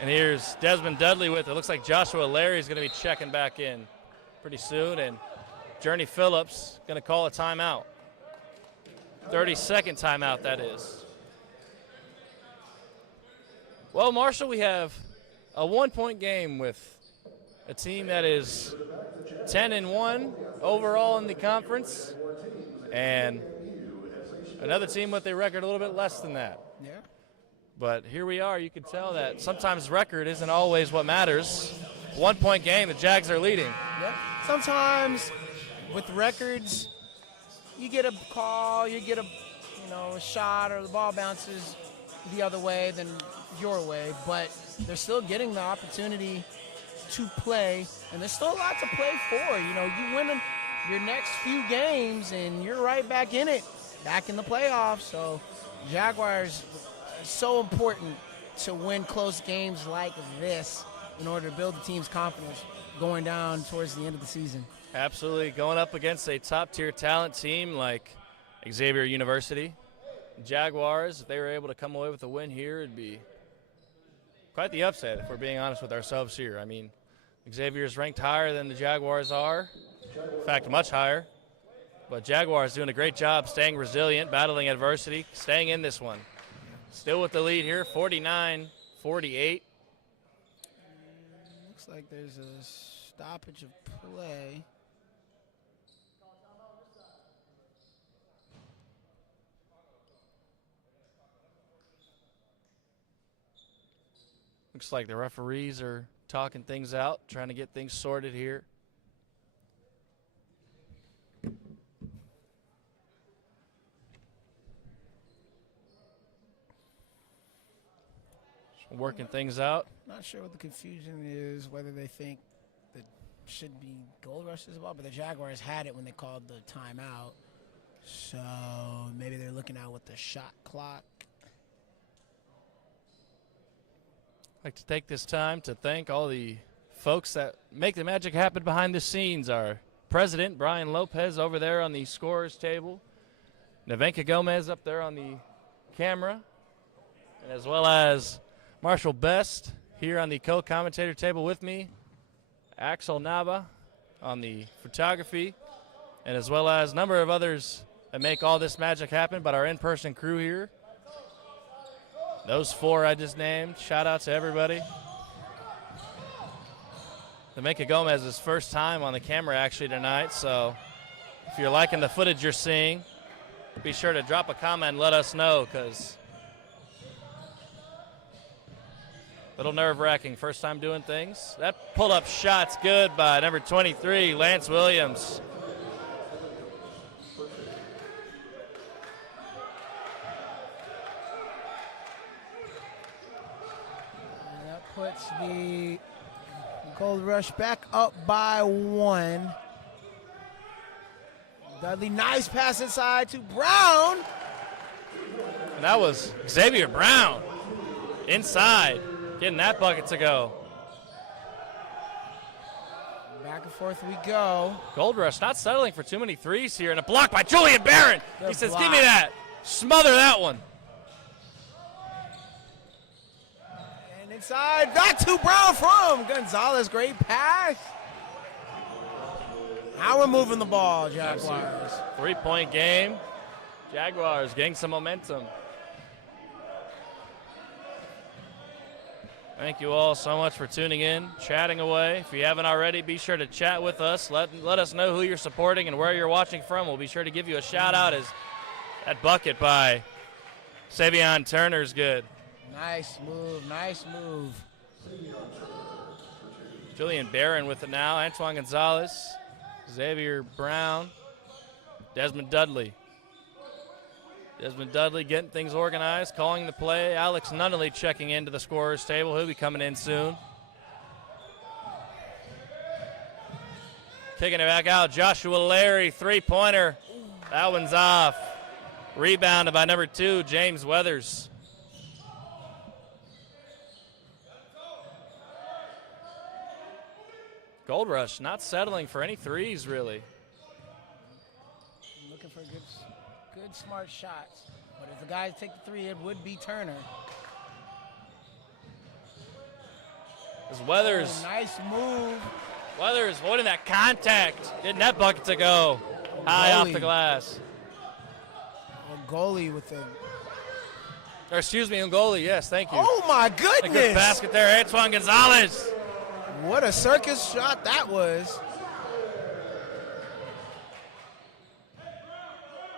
And here's Desmond Dudley with it. Looks like Joshua Larry's going to be checking back in pretty soon. And Journey Phillips going to call a timeout. 30-second timeout, that is. Well, Marshall, we have a 1 point game with a team that is 10-1 overall in the conference, and another team with a record a little bit less than that. Yeah. But here we are. You can tell that sometimes record isn't always what matters. 1 point game, the Jags are leading. Yep. Sometimes with records, you get a call, you get a shot, or the ball bounces the other way than your way, but they're still getting the opportunity to play, and there's still a lot to play for. You win your next few games, and you're right back in it, back in the playoffs. So Jaguars, so important to win close games like this in order to build the team's confidence going down towards the end of the season. Absolutely. Going up against a top-tier talent team like Xavier University. Jaguars, if they were able to come away with a win here, it'd be quite the upset, if we're being honest with ourselves here. I mean, Xavier's ranked higher than the Jaguars are. In fact, much higher. But Jaguars doing a great job staying resilient, battling adversity, staying in this one. Still with the lead here, 49-48. Looks like there's a stoppage of play. Looks like the referees are talking things out, trying to get things sorted here. Working things out. Not sure what the confusion is, whether they think that should be Gold Rush's ball, but the Jaguars had it when they called the timeout. So maybe they're looking out with the shot clock. I'd like to take this time to thank all the folks that make the magic happen behind the scenes. Our president, Brian Lopez, over there on the scorer's table. Nevenka Gomez up there on the camera. And as well as Marshall Best here on the co-commentator table with me. Axel Nava on the photography. And as well as a number of others that make all this magic happen, but our in-person crew here. Those four I just named, shout out to everybody. Nevenka Gomez's first time on the camera actually tonight, so if you're liking the footage you're seeing, be sure to drop a comment and let us know, because a little nerve-wracking, first time doing things. That pull-up shot's good by number 23, Lance Williams. Puts the Gold Rush back up by 1. Dudley, nice pass inside to Brown. And that was Xavier Brown inside, getting that bucket to go. Back and forth we go. Gold Rush not settling for too many threes here, and a block by Julian Barron. He says, block. give me that. Smother that one. Inside, back to Brown from Gonzalez. Great pass. Now we're moving the ball, Jaguars. 3-point game. Jaguars getting some momentum. Thank you all so much for tuning in, chatting away. If you haven't already, be sure to chat with us. Let us know who you're supporting and where you're watching from. We'll be sure to give you a shout-out as that bucket by Xavier Turner's good. Nice move, nice move. Julian Barron with it now. Antoine Gonzalez, Xavier Brown, Desmond Dudley. Desmond Dudley getting things organized, calling the play. Alex Nunnally checking into the scorer's table. He'll be coming in soon. Kicking it back out, Joshua Larry, three-pointer. That one's off. Rebounded by number 2, James Weathers. Gold Rush not settling for any threes, really. Looking for good, smart shots. But if the guys take the three, it would be Turner. As Weathers. Oh, nice move. Weathers avoiding that contact. Getting that bucket to go high off the glass. A goalie with the... Or excuse me, Ngoli, yes, thank you. Oh, my A goodness. good basket there, Antoine Gonzalez. What a circus shot that was.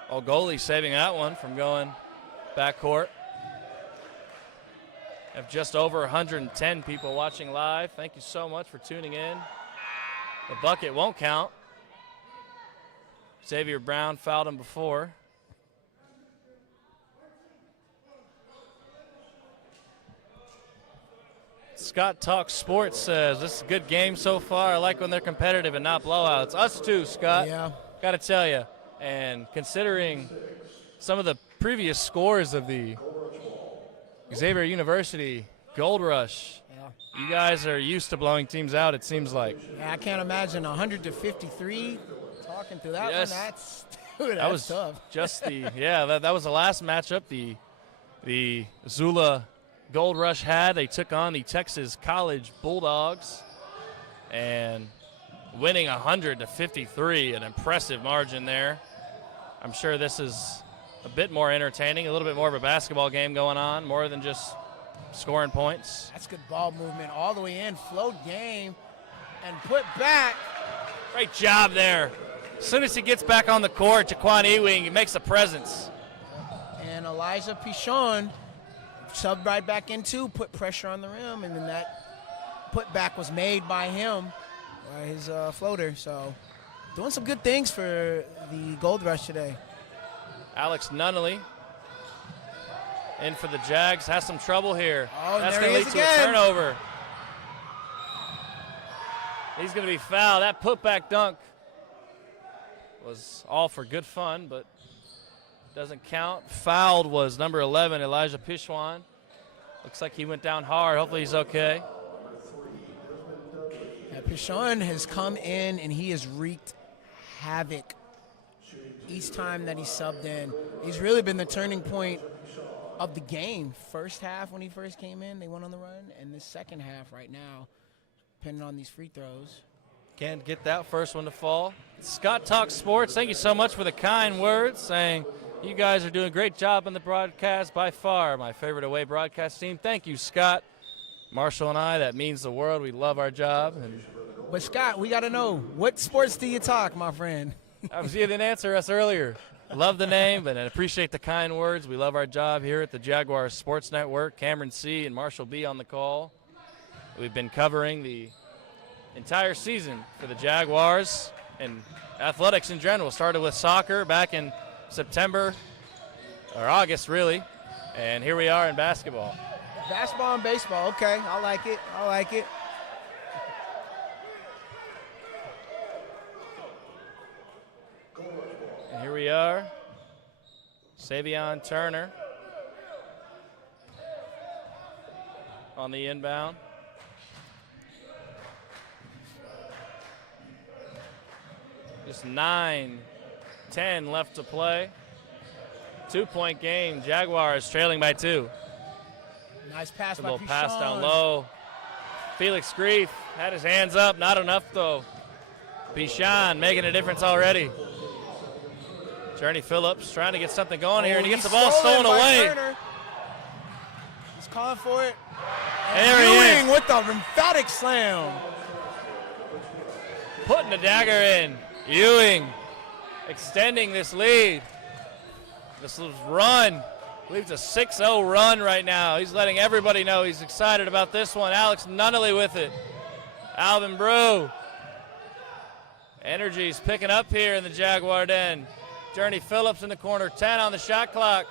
Oh, goalie saving that one from going backcourt. Have just over 110 people watching live. Thank you so much for tuning in. The bucket won't count. Xavier Brown fouled him before. Scott Talk Sports says, this is a good game so far. I like when they're competitive and not blowouts. Us too, Scott. Yeah. Got to tell you. And considering some of the previous scores of the Xavier University Gold Rush, Yeah. you guys are used to blowing teams out, it seems like. Yeah, I can't imagine 100-53. Talking through that Yes. one, that's, dude, That that's was tough. just that was the last matchup the Zula Gold Rush had. They took on the Texas College Bulldogs and winning 100-53, an impressive margin there. I'm sure this is a bit more entertaining, a little bit more of a basketball game going on, more than just scoring points. That's good ball movement all the way in, float game, and put back. Great job there. As soon as he gets back on the court, Jaquan Ewing, he makes a presence. And Elijah Pichon subbed right back into, put pressure on the rim, and then that put back was made by him, by his floater. So doing some good things for the Gold Rush today. Alex Nunnally in for the Jags, has some trouble here. Oh, that's there going to he lead is to again. a turnover. He's going to be fouled. That putback dunk was all for good fun, but doesn't count. Fouled was number 11, Elijah Pichon. Looks like he went down hard. Hopefully he's okay. Yeah, Pichon has come in and he has wreaked havoc each time that he subbed in. He's really been the turning point of the game. First half when he first came in, they went on the run, and the second half right now, depending on these free throws. Can't get that first one to fall. Scott Talk Sports, thank you so much for the kind words, saying you guys are doing a great job on the broadcast. By far my favorite away broadcast team. Thank you, Scott. Marshall and I, that means the world. We love our job. And But Scott, we got to know, what sports do you talk, my friend? obviously you didn't answer us earlier. Love the name, but I appreciate the kind words. We love our job here at the Jaguars Sports Network. Cameron C. and Marshall B. on the call. We've been covering the entire season for the Jaguars and athletics in general. Started with soccer back in September, or August really, and here we are in basketball. Basketball and baseball, okay, I like it, I like it. And here we are, Xavier Turner on the inbound. Just 9-10 left to play. 2-point game. Jaguars trailing by 2. Nice pass A by little pass down Pichon. low. Felix Grief had his hands up, not enough though. Pichon making a difference already. Journey Phillips trying to get something going here, and he gets the ball stolen by away. Turner. He's calling for it. There he Ewing is, with the emphatic slam. putting the dagger in. Ewing extending this lead. This run, I believe it's a 6-0 run right now. He's letting everybody know he's excited about this one. Alex Nunnally with it. Alvin Brew. Energy's picking up here in the Jaguar Den. Journey Phillips in the corner, 10 on the shot clock.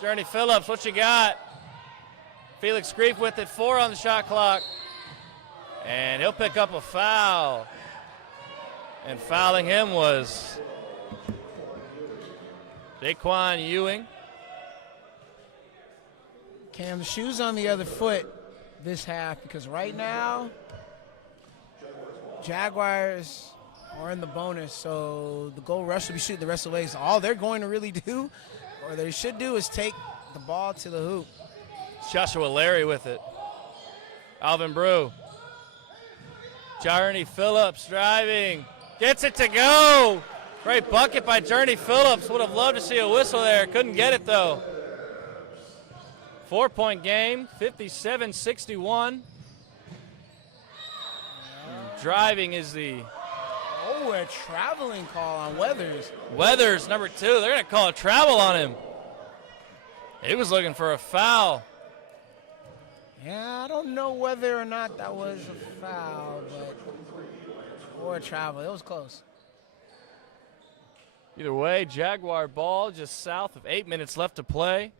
Journey Phillips, what you got? Felix Grief with it, 4 on the shot clock. And he'll pick up a foul. And fouling him was Daquan Ewing. Cam, the shoes on the other foot this half, because right now, Jaguars are in the bonus, so the goal rush will be shooting the rest of the way. So all they're going to really do, or they should do, is take the ball to the hoop. Joshua Larry with it. Alvin Brew. Journey Phillips driving. Gets it to go. Great bucket by Journey Phillips. Would have loved to see a whistle there. Couldn't get it though. 4-point game, 57-61. Driving is the Oh, a traveling call on Weathers. Weathers, number 2. They're going to call a travel on him. He was looking for a foul. Yeah, I don't know whether or not that was a foul, but or a travel. It was close. Either way, Jaguar ball just south of 8 minutes left to play.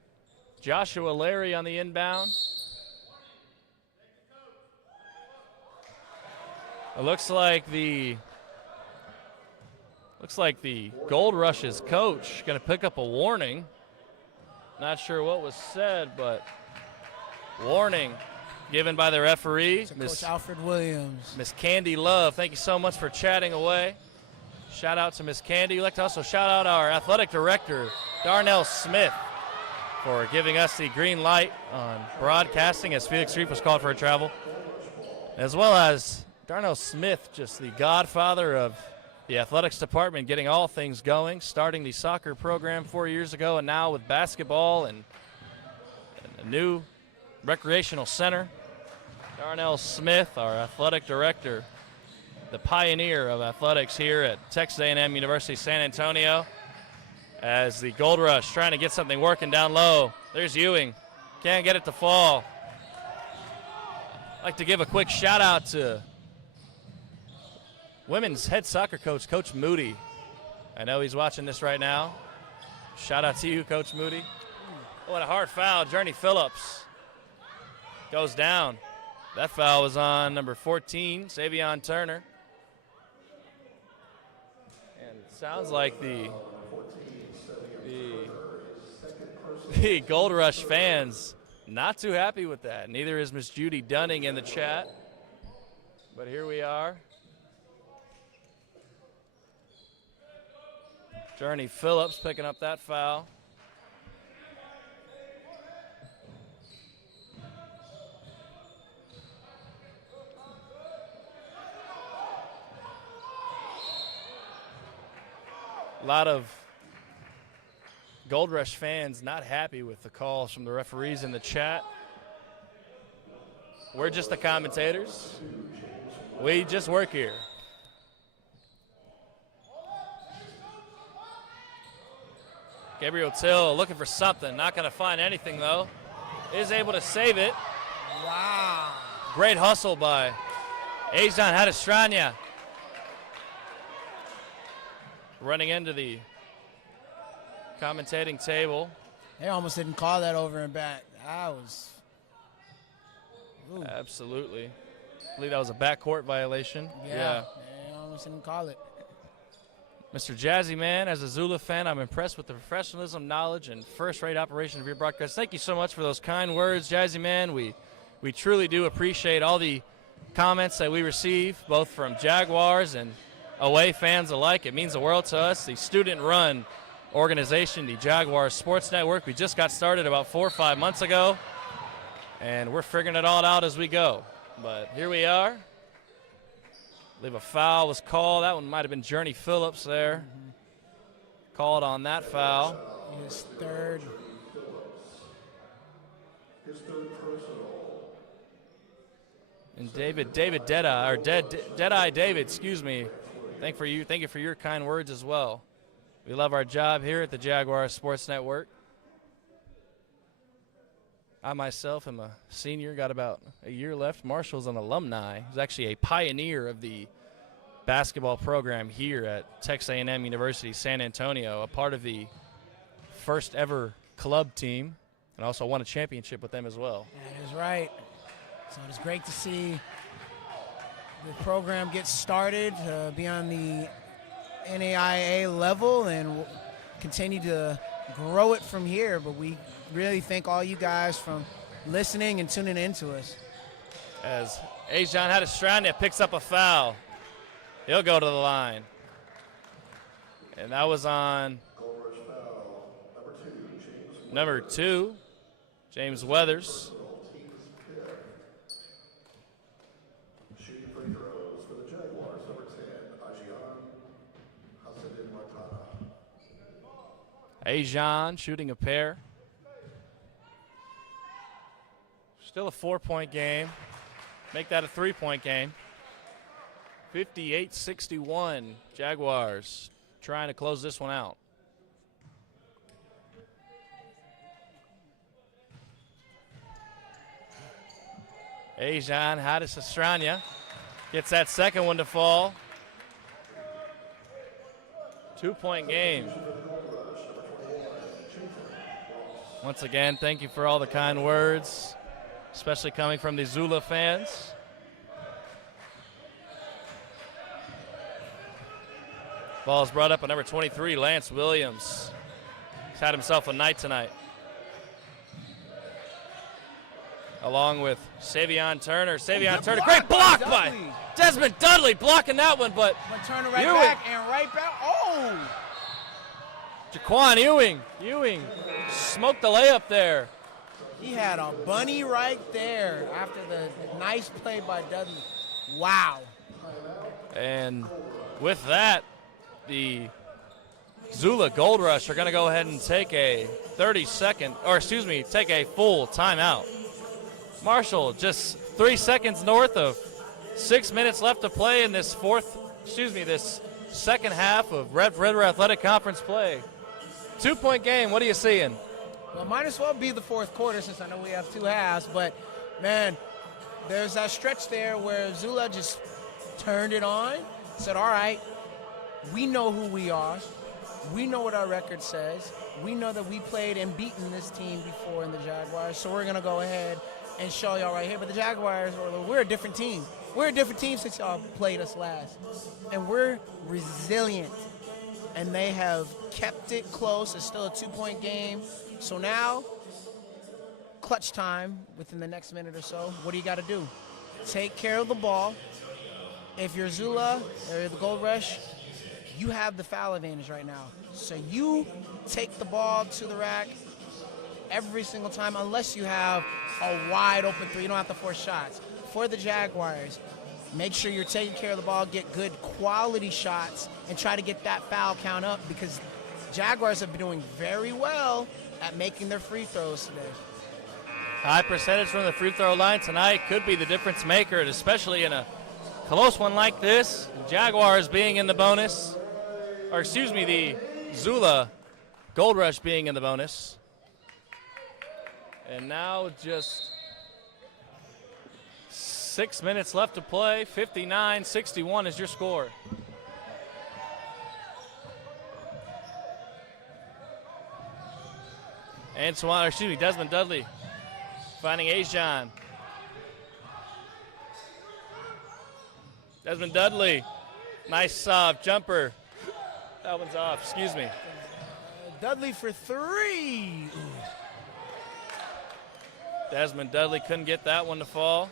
Joshua Larry on the inbound. It looks like the Gold Rush's coach going to pick up a warning. Not sure what was said, but warning given by the referee, Coach Alfred Williams. Miss Candy Love. Thank you so much for chatting away. Shout out to Miss Candy. We'd like to also shout out our athletic director, Darnell Smith, for giving us the green light on broadcasting as Felix Grief was called for a travel, as well as Darnell Smith, just the godfather of the athletics department, getting all things going, starting the soccer program 4 years ago, and now with basketball and a new recreational center. Darnell Smith, our athletic director, the pioneer of athletics here at Texas A&M University San Antonio, as the Gold Rush trying to get something working down low. There's Ewing. Can't get it to fall. I'd like to give a quick shout out to women's head soccer coach, Coach Moody. I know he's watching this right now. Shout out to you, Coach Moody. What a hard foul. Journey Phillips goes down. That foul was on number 14, Xavier Turner. And it sounds like the Gold Rush fans not too happy with that. Neither is Miss Judy Dunning in the chat. But here we are. Journey Phillips picking up that foul. A lot of Gold Rush fans not happy with the calls from the referees in the chat. We're just the commentators. We just work here. Gabriel Till looking for something. Not going to find anything, though. Is able to save it. Wow. Great hustle by Azan Hadastranya. Running into the commentating table. They almost didn't call that over and back. That was. Ooh. Absolutely. I believe that was a backcourt violation. Yeah. They almost didn't call it. Mr. Jazzy Man, as a Zula fan, I'm impressed with the professionalism, knowledge, and first-rate operation of your broadcast. Thank you so much for those kind words, Jazzy Man. We truly do appreciate all the comments that we receive, both from Jaguars and away fans alike. It means the world to us. The student-run organization, the Jaguars Sports Network, we just got started about 4 or 5 months ago. And we're figuring it all out as we go. But here we are. I believe a foul was called. That one might have been Journey Phillips there. Called on that foul. His third. His third personal. And Deadeye David, excuse me. Thank you for your kind words as well. We love our job here at the Jaguar Sports Network. I myself am a senior, got about a year left. Marshall's an alumni. He's actually a pioneer of the basketball program here at Texas A&M University, San Antonio, a part of the first ever club team, and also won a championship with them as well. That is right. So it's great to see the program get started, be on the NAIA level, and we'll continue to grow it from here. But we really thank all you guys from listening and tuning in to us. As Ajon Hadastrania picks up a foul, he'll go to the line. And that was on number 2, James Weathers. Shooting free throws for the Jaguars, number 10, Ajon shooting a pair. Still a 4-point game. Make that a 3-point game. 58-61. Jaguars trying to close this one out. Ajon Hadastrania gets that second one to fall. 2-point game. Once again, thank you for all the kind words, especially coming from the Zula fans. Ball is brought up by number 23, Lance Williams. He's had himself a night tonight. Along with Savion Turner. Savion Turner, great block by Desmond Dudley, blocking that one, but Turner right back and right back. Oh! Jaquan Ewing smoked the layup there. He had a bunny right there after the nice play by Dudley. Wow. And with that, the Zula Gold Rush are going to go ahead and take a take a full timeout. Marshall just 3 seconds north of 6 minutes left to play in this this second half of Red River Athletic Conference play. 2-point game, what are you seeing? Well, might as well be the fourth quarter since I know we have 2 halves, but man, there's that stretch there where Zula just turned it on, said, all right, we know who we are. We know what our record says. We know that we played and beaten this team before in the Jaguars, so we're going to go ahead and show y'all right here. But the Jaguars, we're a different team. We're a different team since y'all played us last. And we're resilient. And they have kept it close. It's still a 2-point game. So now, clutch time within the next minute or so. What do you got to do? Take care of the ball. If you're Zula or the Gold Rush, you have the foul advantage right now. So you take the ball to the rack every single time unless you have a wide open 3. You don't have to force shots. For the Jaguars, make sure you're taking care of the ball, get good quality shots, and try to get that foul count up because Jaguars have been doing very well at making their free throws today. High percentage from the free throw line tonight could be the difference maker, especially in a close one like this. Jaguars being in the bonus, the Zula Gold Rush being in the bonus. And now just 6 minutes left to play. 59-61 is your score. Desmond Dudley finding Ajon. Desmond Dudley, nice jumper. That one's off, Dudley for 3. Desmond Dudley couldn't get that one to fall.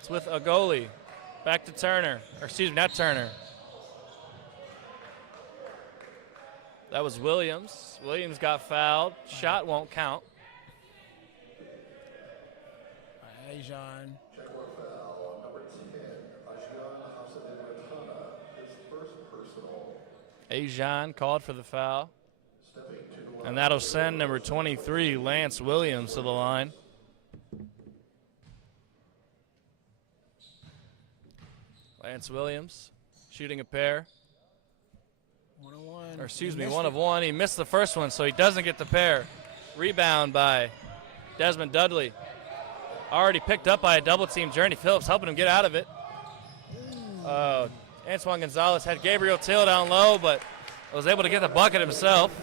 It's with Agoli. Back to Turner. Or excuse me, not Turner. That was Williams. Williams got fouled. Shot won't count. Ajan. Jaguar foul, number 10, his first personal. Ajan called for the foul. Stepping to the line. And that'll send number 23, Lance Williams, to the line. Lance Williams shooting a pair. 1 of 1. Or excuse me, 1 of 1. He missed the first one, so he doesn't get the pair. Rebound by Desmond Dudley. Already picked up by a double team. Journey Phillips helping him get out of it. Antoine Gonzalez had Gabriel Till down low, but was able to get the bucket himself.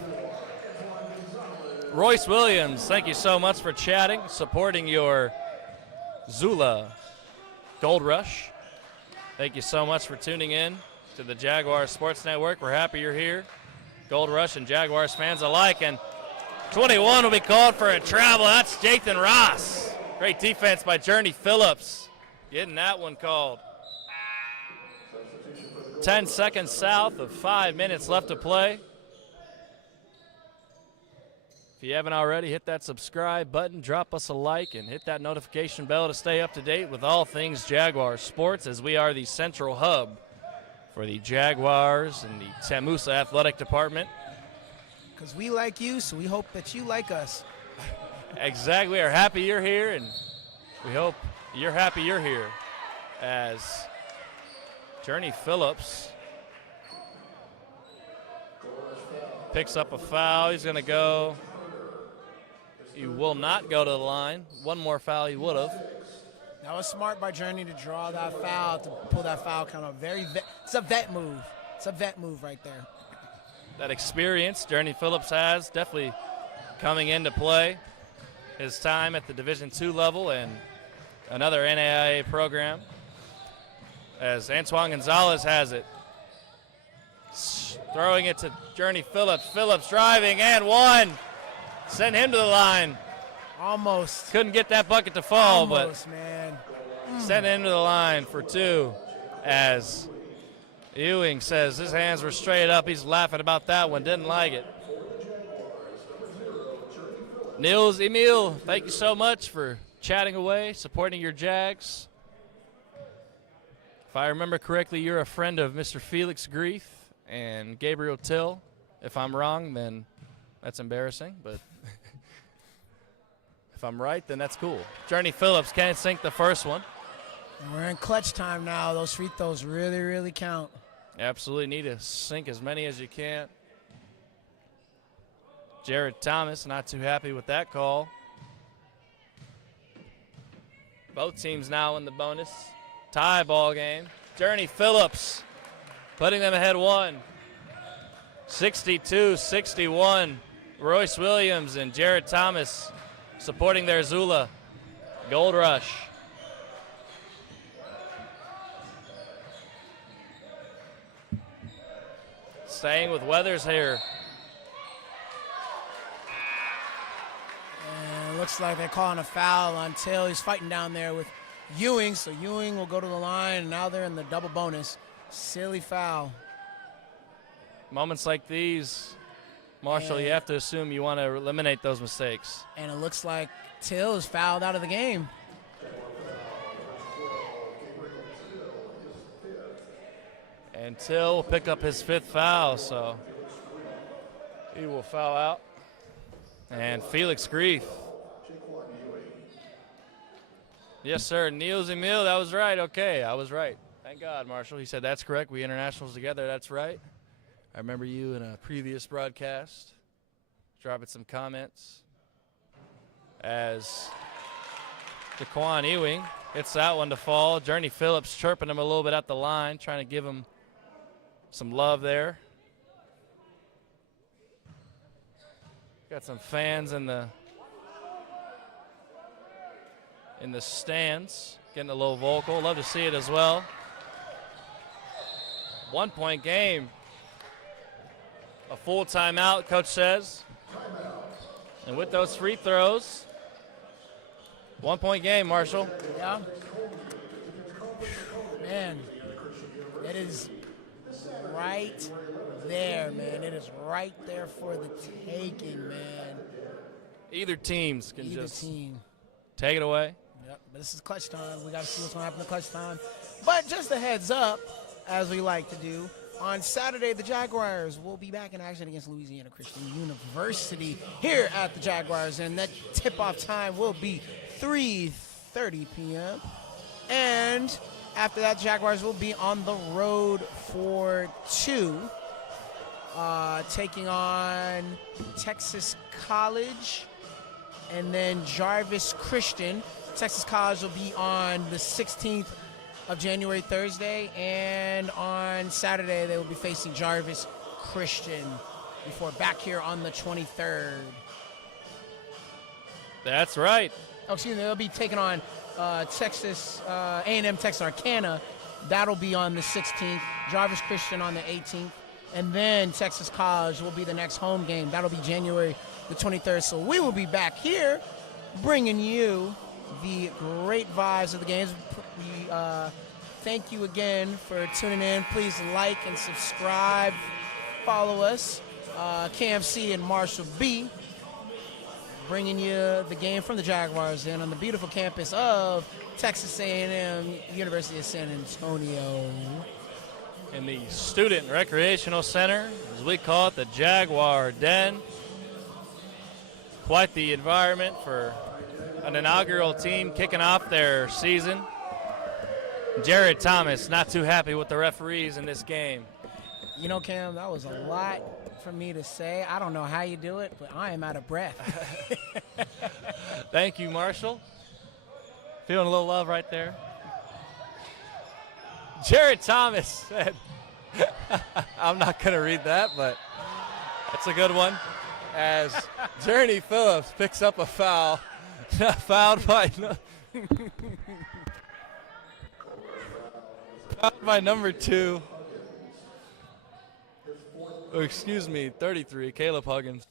Royce Williams, thank you so much for chatting, supporting your Zula Gold Rush. Thank you so much for tuning in to the Jaguars Sports Network. We're happy you're here. Gold Rush and Jaguars fans alike. And 21 will be called for a travel. That's Jathan Ross. Great defense by Journey Phillips. Getting that one called. 10 seconds south of 5 minutes left to play. If you haven't already, hit that subscribe button, drop us a like, and hit that notification bell to stay up to date with all things Jaguar sports, as we are the central hub for the Jaguars and the TAMUSA athletic department. Because we like you, so we hope that you like us. Exactly. We are happy you're here, and we hope you're happy you're here, as Journey Phillips picks up a foul. He's going to go. He will not go to the line. One more foul he would have. That was smart by Journey to draw that foul, to pull that foul kind of it's a vet move. It's a vet move right there. That experience Journey Phillips has definitely coming into play. His time at the Division II level and another NAIA program. As Antoine Gonzalez has it. Throwing it to Journey Phillips. Phillips driving and one. Send him to the line. Almost. Couldn't get that bucket to fall, Almost, man. Sent him to the line for 2, as Ewing says his hands were straight up. He's laughing about that one. Didn't like it. Nils Emil, thank you so much for chatting away, supporting your Jags. If I remember correctly, you're a friend of Mr. Felix Grief and Gabriel Till. If I'm wrong, then that's embarrassing, but if I'm right, then that's cool. Journey Phillips can't sink the first one. And we're in clutch time now. Those free throws really, really count. Absolutely need to sink as many as you can. Jared Thomas not too happy with that call. Both teams now in the bonus. Tie ball game. Journey Phillips putting them ahead 1. 62-61. Royce Williams and Jared Thomas supporting their Zula Gold Rush. Staying with Weathers here. And it looks like they're calling a foul on Till. He's fighting down there with Ewing, so Ewing will go to the line, and now they're in the double bonus. Silly foul. Moments like these, Marshall, you have to assume you want to eliminate those mistakes. And it looks like Till is fouled out of the game. And Till will pick up his 5th foul, so he will foul out. And Felix Grief. Yes, sir. Niels Emil, that was right. Okay, I was right. Thank God, Marshall. He said, that's correct. We internationals together. That's right. I remember you in a previous broadcast dropping some comments as Jaquan Ewing hits that one to fall. Journey Phillips chirping him a little bit at the line, trying to give him some love there. Got some fans in the stands getting a little vocal. Love to see it as well. 1-point game. A full timeout, coach says. And with those free throws, 1-point game, Marshall. Yeah. Man, right there, man. It is right there for the taking, man. Either teams can Either just team. take it away. Yep, but this is clutch time. We got to see what's going to happen in clutch time. But just a heads up, as we like to do, on Saturday, the Jaguars will be back in action against Louisiana Christian University here at the Jaguars, and that tip-off time will be 3:30 p.m. And after that, Jaguars will be on the road for 2, taking on Texas College and then Jarvis Christian. Texas College will be on the 16th of January, Thursday, and on Saturday they will be facing Jarvis Christian before back here on the 23rd. That's right. Oh, excuse me, they'll be taking on Texas A&M Texarkana. That'll be on the 16th. Jarvis Christian on the 18th, and then Texas College will be the next home game. That'll be January the 23rd. So we will be back here bringing you the great vibes of the games. We thank you again for tuning in. Please like and subscribe. Follow us, KMC and Marshall B, bringing you the game from the Jaguars Den on the beautiful campus of Texas A&M University of San Antonio. In the Student Recreational Center, as we call it, the Jaguar Den. Quite the environment for an inaugural team kicking off their season. Jared Thomas not too happy with the referees in this game. You know, Cam, that was a lot for me to say. I don't know how you do it, but I am out of breath. Thank you, Marshall. Feeling a little love right there. Jared Thomas said, I'm not going to read that, but that's a good one. As Journey Phillips picks up a foul. Fouled by number 2. Oh, excuse me, 33, Caleb Huggins.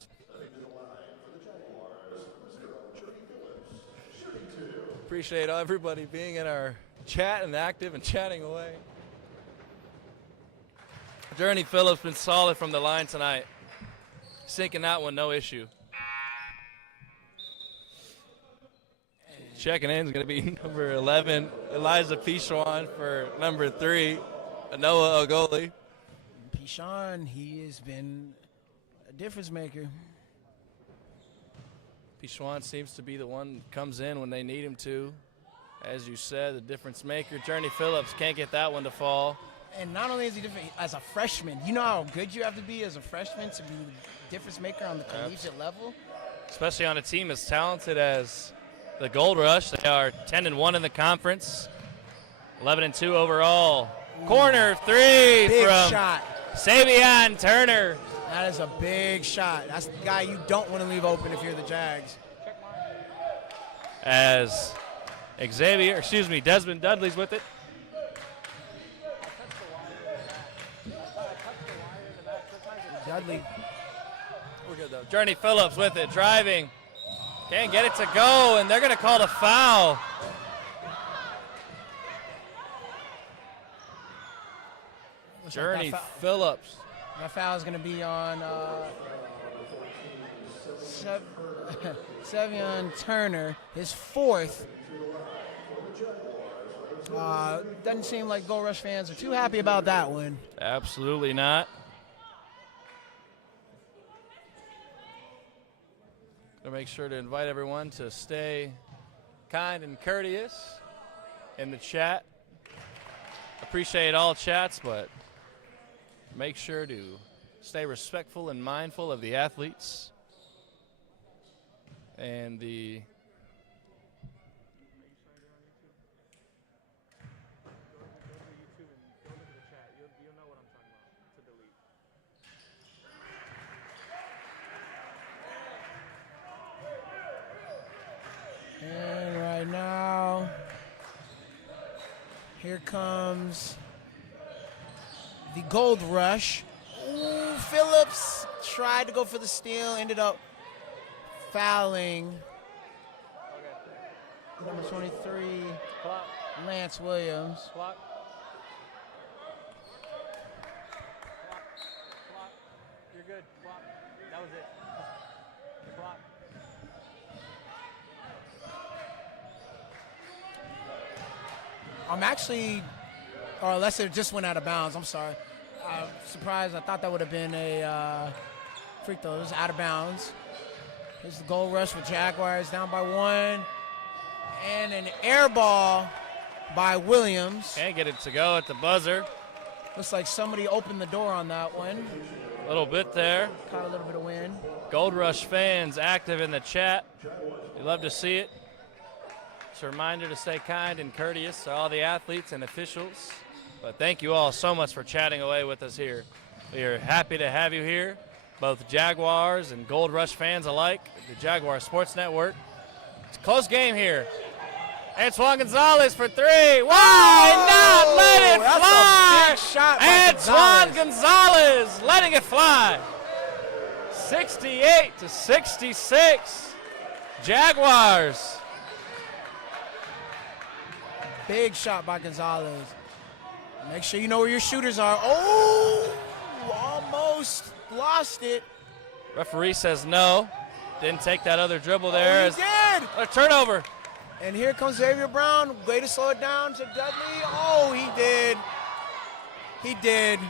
Appreciate everybody being in our chat and active and chatting away. Journey Phillips been solid from the line tonight. Sinking that one, no issue. Checking in is going to be number 11, Eliza Pichon, for number 3, Noah Ogoli. Pichon, he has been a difference maker. Pichon seems to be the one that comes in when they need him to. As you said, the difference maker. Journey Phillips can't get that one to fall. And not only is he different, as a freshman, you know how good you have to be as a freshman to be the difference maker on the collegiate level? Especially on a team as talented as the Gold Rush. They are 10-1 in the conference, 11-2 overall. Corner 3 Big from shot. Xavier Turner. That is a big shot. That's the guy you don't want to leave open if you're the Jags. As Desmond Dudley's with it. Dudley. We're good though. Journey Phillips with it, driving. Can't get it to go, and they're going to call a foul. Journey Phillips. That foul is going to be on Xavier Turner, his 4th. Doesn't seem like Gold Rush fans are too happy about that one. Absolutely not. Gonna make sure to invite everyone to stay kind and courteous in the chat. Appreciate all chats, but make sure to stay respectful and mindful of the athletes and the And right now, here comes the Gold Rush. Ooh, Phillips tried to go for the steal, ended up fouling. Number 23, Lance Williams. That was it. Clock. I'm actually, or unless it just went out of bounds. I'm sorry. I'm surprised. I thought that would have been a free throw. It was out of bounds. Here's the goal rush with Jaguars down by 1. And an air ball by Williams. Can't get it to go at the buzzer. Looks like somebody opened the door on that one. A little bit there. Caught a little bit of wind. Gold Rush fans active in the chat. We love to see it. It's a reminder to stay kind and courteous to all the athletes and officials. But thank you all so much for chatting away with us here. We are happy to have you here, both Jaguars and Gold Rush fans alike, the Jaguar Sports Network. It's a close game here. Antoine Gonzalez for 3. Why not let it That's fly? a big shot by Antoine Gonzalez letting it fly. 68-66. Jaguars. Big shot by Gonzalez. Make sure you know where your shooters are. Oh, almost lost it. Referee says no. Didn't take that other dribble there. Oh, he did. A turnover. And here comes Xavier Brown. Way to slow it down to Dudley. Oh, he did. He did.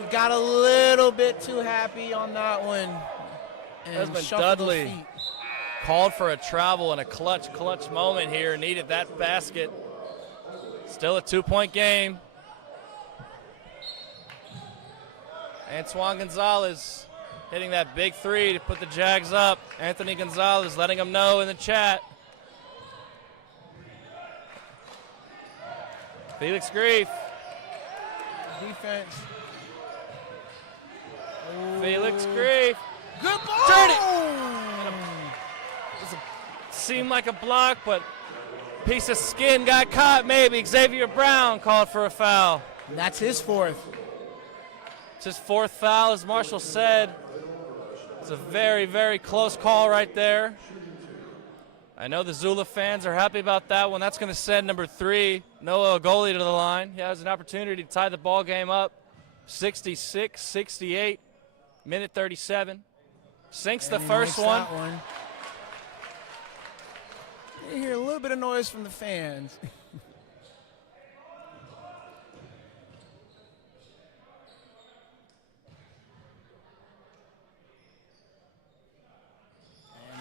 He got a little bit too happy on that one. And Desmond shuffled those Dudley feet. called for a travel and a clutch moment here. Needed that basket. Still a 2-point game. Antoine Gonzalez hitting that big 3 to put the Jags up. Anthony Gonzalez letting them know in the chat. Felix Grief. Defense. Felix Grief. Good ball. Turn it. Seemed like a block, but piece of skin got caught maybe. Xavier Brown called for a foul. That's his 4th. It's his 4th foul, as Marshall said. It's a very, very close call right there. I know the Zula fans are happy about that one. That's going to send number 3, Noah Agoli, to the line. He has an opportunity to tie the ball game up. 66-68, minute 37. Sinks the first one. You hear a little bit of noise from the fans.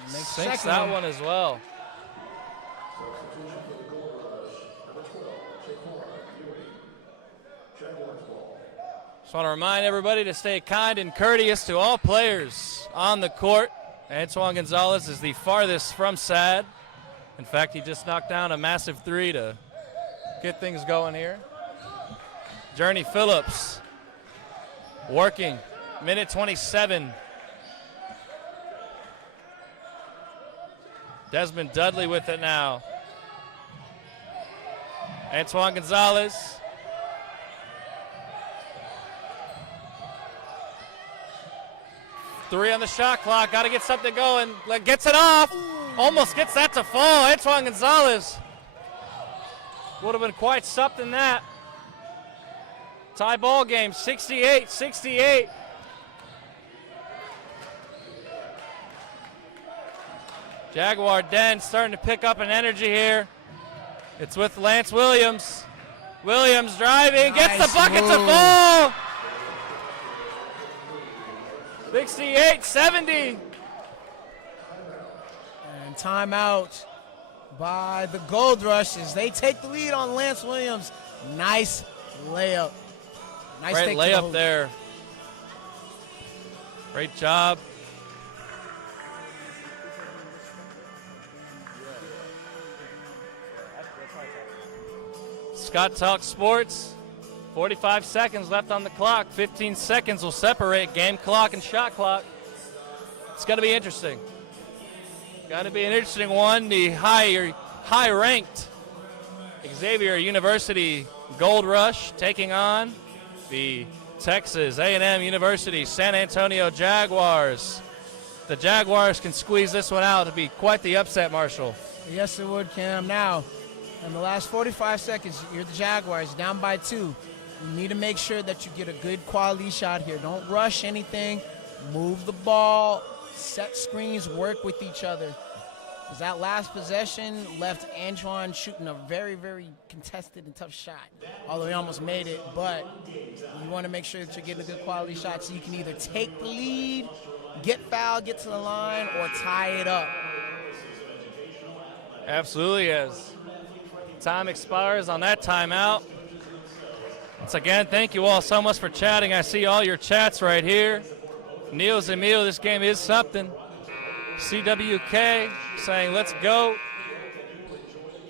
Sinks that one as well. Just want to remind everybody to stay kind and courteous to all players on the court. Antoine Gonzalez is the farthest from sad. In fact, he just knocked down a massive 3 to get things going here. Journey Phillips working, minute 27. Desmond Dudley with it now. Antoine Gonzalez. Three on the shot clock. Got to get something going. Gets it off. Almost gets that to fall. Antoine Gonzalez. Would have been quite something that. Tie ball game, 68-68. Jaguar Den starting to pick up an energy here. It's with Lance Williams. Williams driving, gets the bucket to fall. 68-70. And timeout by the Gold Rush as they take the lead on Lance Williams. Nice layup. Nice Great layup there. Great job. Scott Talk Sports. 45 seconds left on the clock. 15 seconds will separate game clock and shot clock. It's going to be interesting. Got to be an interesting one. The high-ranked Xavier University Gold Rush taking on the Texas A&M University San Antonio Jaguars. The Jaguars can squeeze this one out. It'd be quite the upset, Marshall. Yes, it would, Cam. Now, in the last 45 seconds, you're the Jaguars down by 2. You need to make sure that you get a good quality shot here. Don't rush anything. Move the ball. Set screens. Work with each other. Because that last possession left Antoine shooting a very, very contested and tough shot. Although he almost made it, but you want to make sure that you're getting a good quality shot so you can either take the lead, get fouled, get to the line, or tie it up. Absolutely, as time expires on that timeout. Once again, thank you all so much for chatting. I see all your chats right here. Neil Zamil, this game is something. CWK saying, let's go.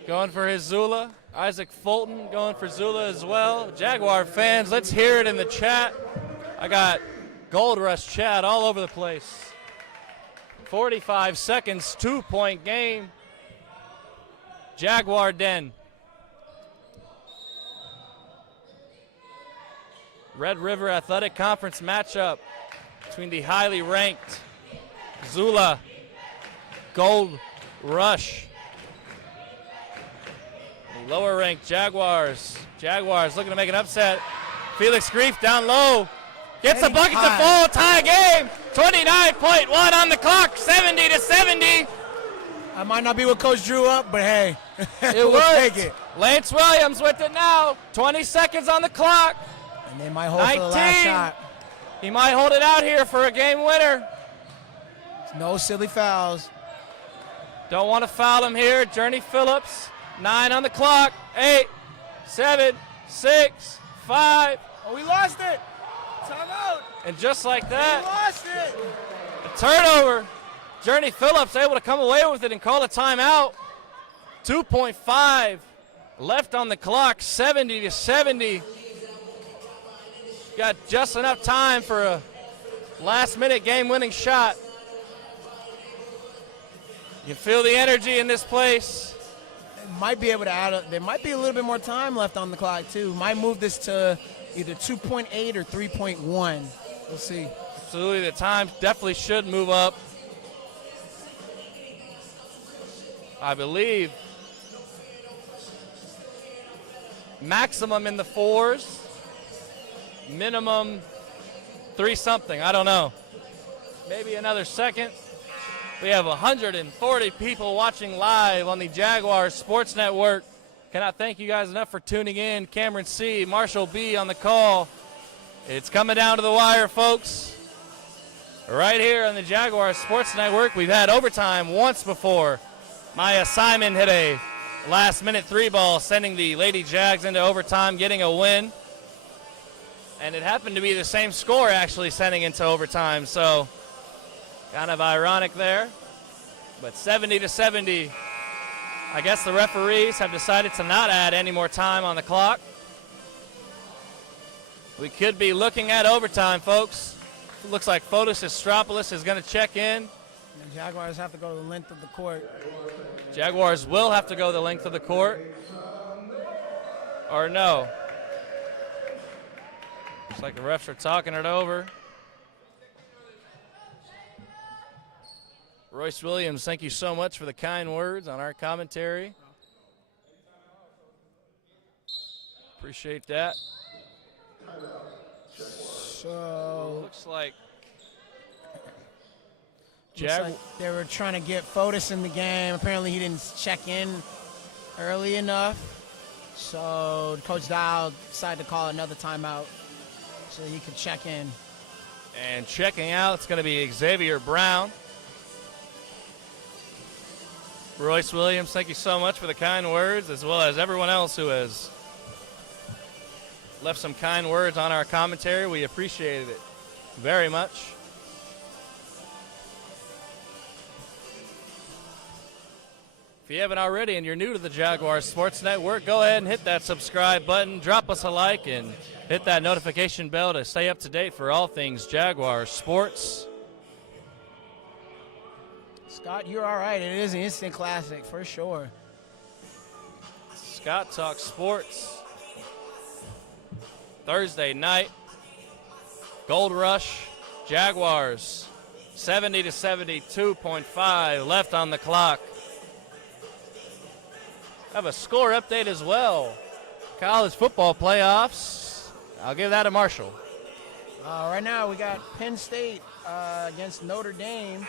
Going for his Zula. Isaac Fulton going for Zula as well. Jaguar fans, let's hear it in the chat. I got Gold Rush chat all over the place. 45 seconds, 2-point game. Jaguar Den. Red River Athletic Conference matchup between the highly ranked Zula Gold Rush. The lower ranked Jaguars. Jaguars looking to make an upset. Felix Grief down low. Gets a bucket to fall. Tie game. 29.1 on the clock. 70-70. I might not be what Coach drew up, but hey, It we'll take it. Lance Williams with it now. 20 seconds on the clock. And they might hold for the last shot. He might hold it out here for a game winner. No silly fouls. Don't want to foul him here. Journey Phillips, 9 on the clock. 8, 7, 6, 5. Oh, we lost it. Timeout. And just like We that, lost it. a turnover. Journey Phillips able to come away with it and call a timeout. 2.5 left on the clock, 70-70. Got just enough time for a last-minute game-winning shot. You feel the energy in this place. They might be able to add there might be a little bit more time left on the clock, too. Might move this to either 2.8 or 3.1. We'll see. Absolutely, the time definitely should move up. I believe maximum in the 4s, minimum 3-something. I don't know. Maybe another second. We have 140 people watching live on the Jaguars Sports Network. Cannot thank you guys enough for tuning in. Cameron C., Marshall B. on the call. It's coming down to the wire, folks. Right here on the Jaguars Sports Network. We've had overtime once before. Maya Simon hit a last-minute 3-ball, sending the Lady Jags into overtime, getting a win. And it happened to be the same score, actually, sending into overtime. So kind of ironic there. But 70-70. I guess the referees have decided to not add any more time on the clock. We could be looking at overtime, folks. It looks like Fotis Estropoulos is going to check in. The Jaguars have to go to the length of the court. Jaguars will have to go the length of the court. Or no. Looks like the refs are talking it over. Royce Williams, thank you so much for the kind words on our commentary. Appreciate that. So Looks like they were trying to get Fotis in the game. Apparently he didn't check in early enough. So Coach Dial decided to call another timeout so he could check in. And checking out, it's going to be Xavier Brown. Royce Williams, thank you so much for the kind words, as well as everyone else who has left some kind words on our commentary. We appreciated it very much. If you haven't already and you're new to the Jaguars Sports Network, go ahead and hit that subscribe button, drop us a like, and hit that notification bell to stay up to date for all things Jaguars sports. Scott, you're all right. It is an instant classic for sure. Scott Talk Sports. Thursday night. Gold Rush. Jaguars. 70-70, 2.5 left on the clock. Have a score update as well. College football playoffs I'll give that to Marshall. Right now we got Penn State against Notre Dame,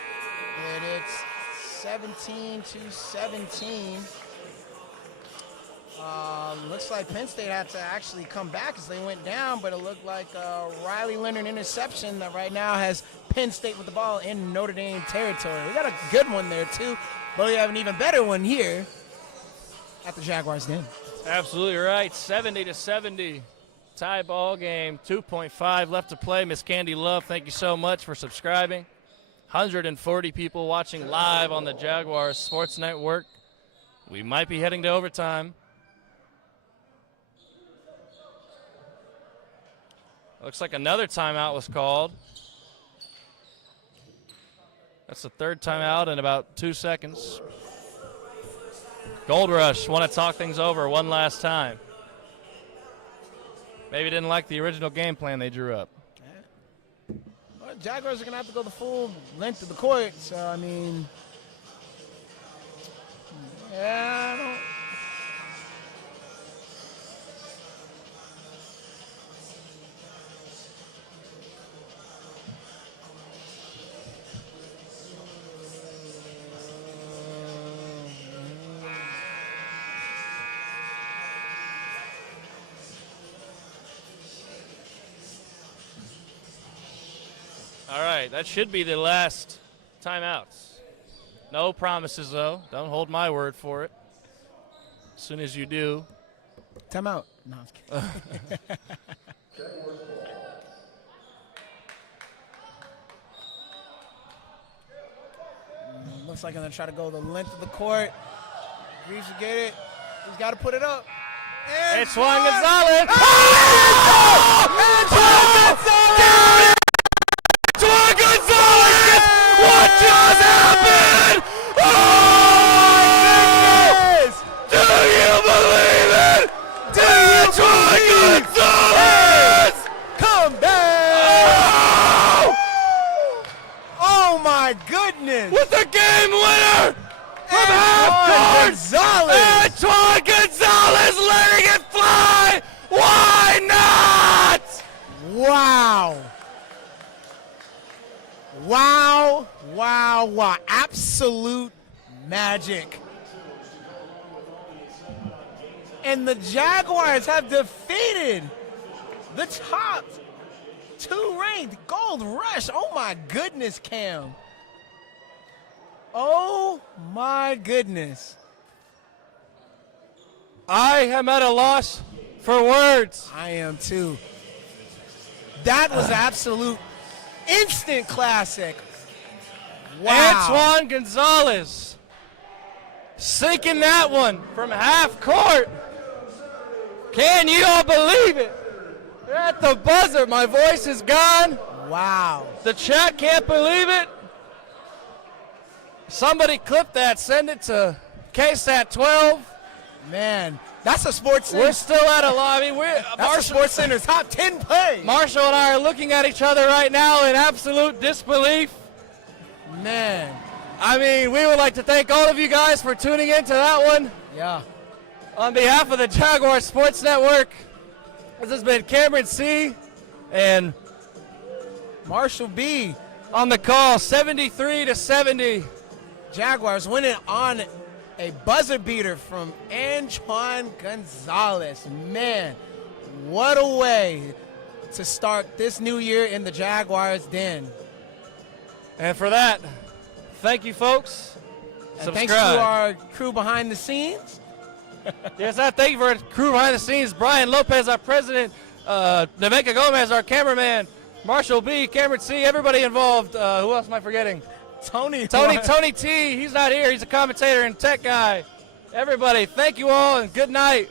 and it's 17-17. Looks like Penn State had to actually come back as they went down, but it looked like Riley Leonard interception that right now has Penn State with the ball in Notre Dame territory. We got a good one there too, but we have an even better one here at the Jaguars Den. Absolutely right. 70-70 tie ball game. 2.5 left to play. Miss Candy Love, thank you so much for subscribing. 140 people watching live on the Jaguars Sports Network. We might be heading to overtime. Looks like another timeout was called. That's the third timeout in about 2 seconds. Gold Rush want to talk things over one last time. Maybe didn't like the original game plan they drew up. Well, Jaguars are going to have to go the full length of the court, so, I mean, yeah, I don't. All right, that should be the last timeouts. No promises, though. Don't hold my word for it. As soon as you do. Timeout. No, I was kidding. Looks like I'm going to try to go the length of the court. Reeves will get it. He's got to put it up. And It's Juan Gonzalez. Juan Gonzalez! What just happened? Oh! Do you believe it? It's Juan Gonzalez! Come back! Oh my goodness! With the game winner from half Antoine court! Gonzalez! Antoine Gonzalez letting it fly! Why not? Wow! Wow, wow, wow. Absolute magic. And the Jaguars have defeated the top two ranked Gold Rush. Oh my goodness, Cam. Oh my goodness. I am at a loss for words. I am too. That was absolute instant classic. Wow. Antoine Gonzalez sinking that one from half court. Can you all believe it? They're at the buzzer. My voice is gone. Wow. The chat can't believe it. Somebody clip that. Send it to KSAT 12. Man, that's a Sports Center. We're still at a lot. I mean, That's a Sports Center's top 10 play. Marshall and I are looking at each other right now in absolute disbelief. Man. I mean, we would like to thank all of you guys for tuning in to that one. Yeah. On behalf of the Jaguar Sports Network, this has been Cameron C. and Marshall B. on the call, 73-70. Jaguars winning on a buzzer beater from Antoine Gonzalez. Man, what a way to start this new year in the Jaguars Den. And for that, thank you, folks. And thanks to our crew behind the scenes. Yes, I thank you for our crew behind the scenes. Brian Lopez, our president. Nevenka Gomez, our cameraman. Marshall B, Cameron C, everybody involved. Who else am I forgetting? Tony T, he's not here. He's a commentator and tech guy. Everybody, thank you all and good night.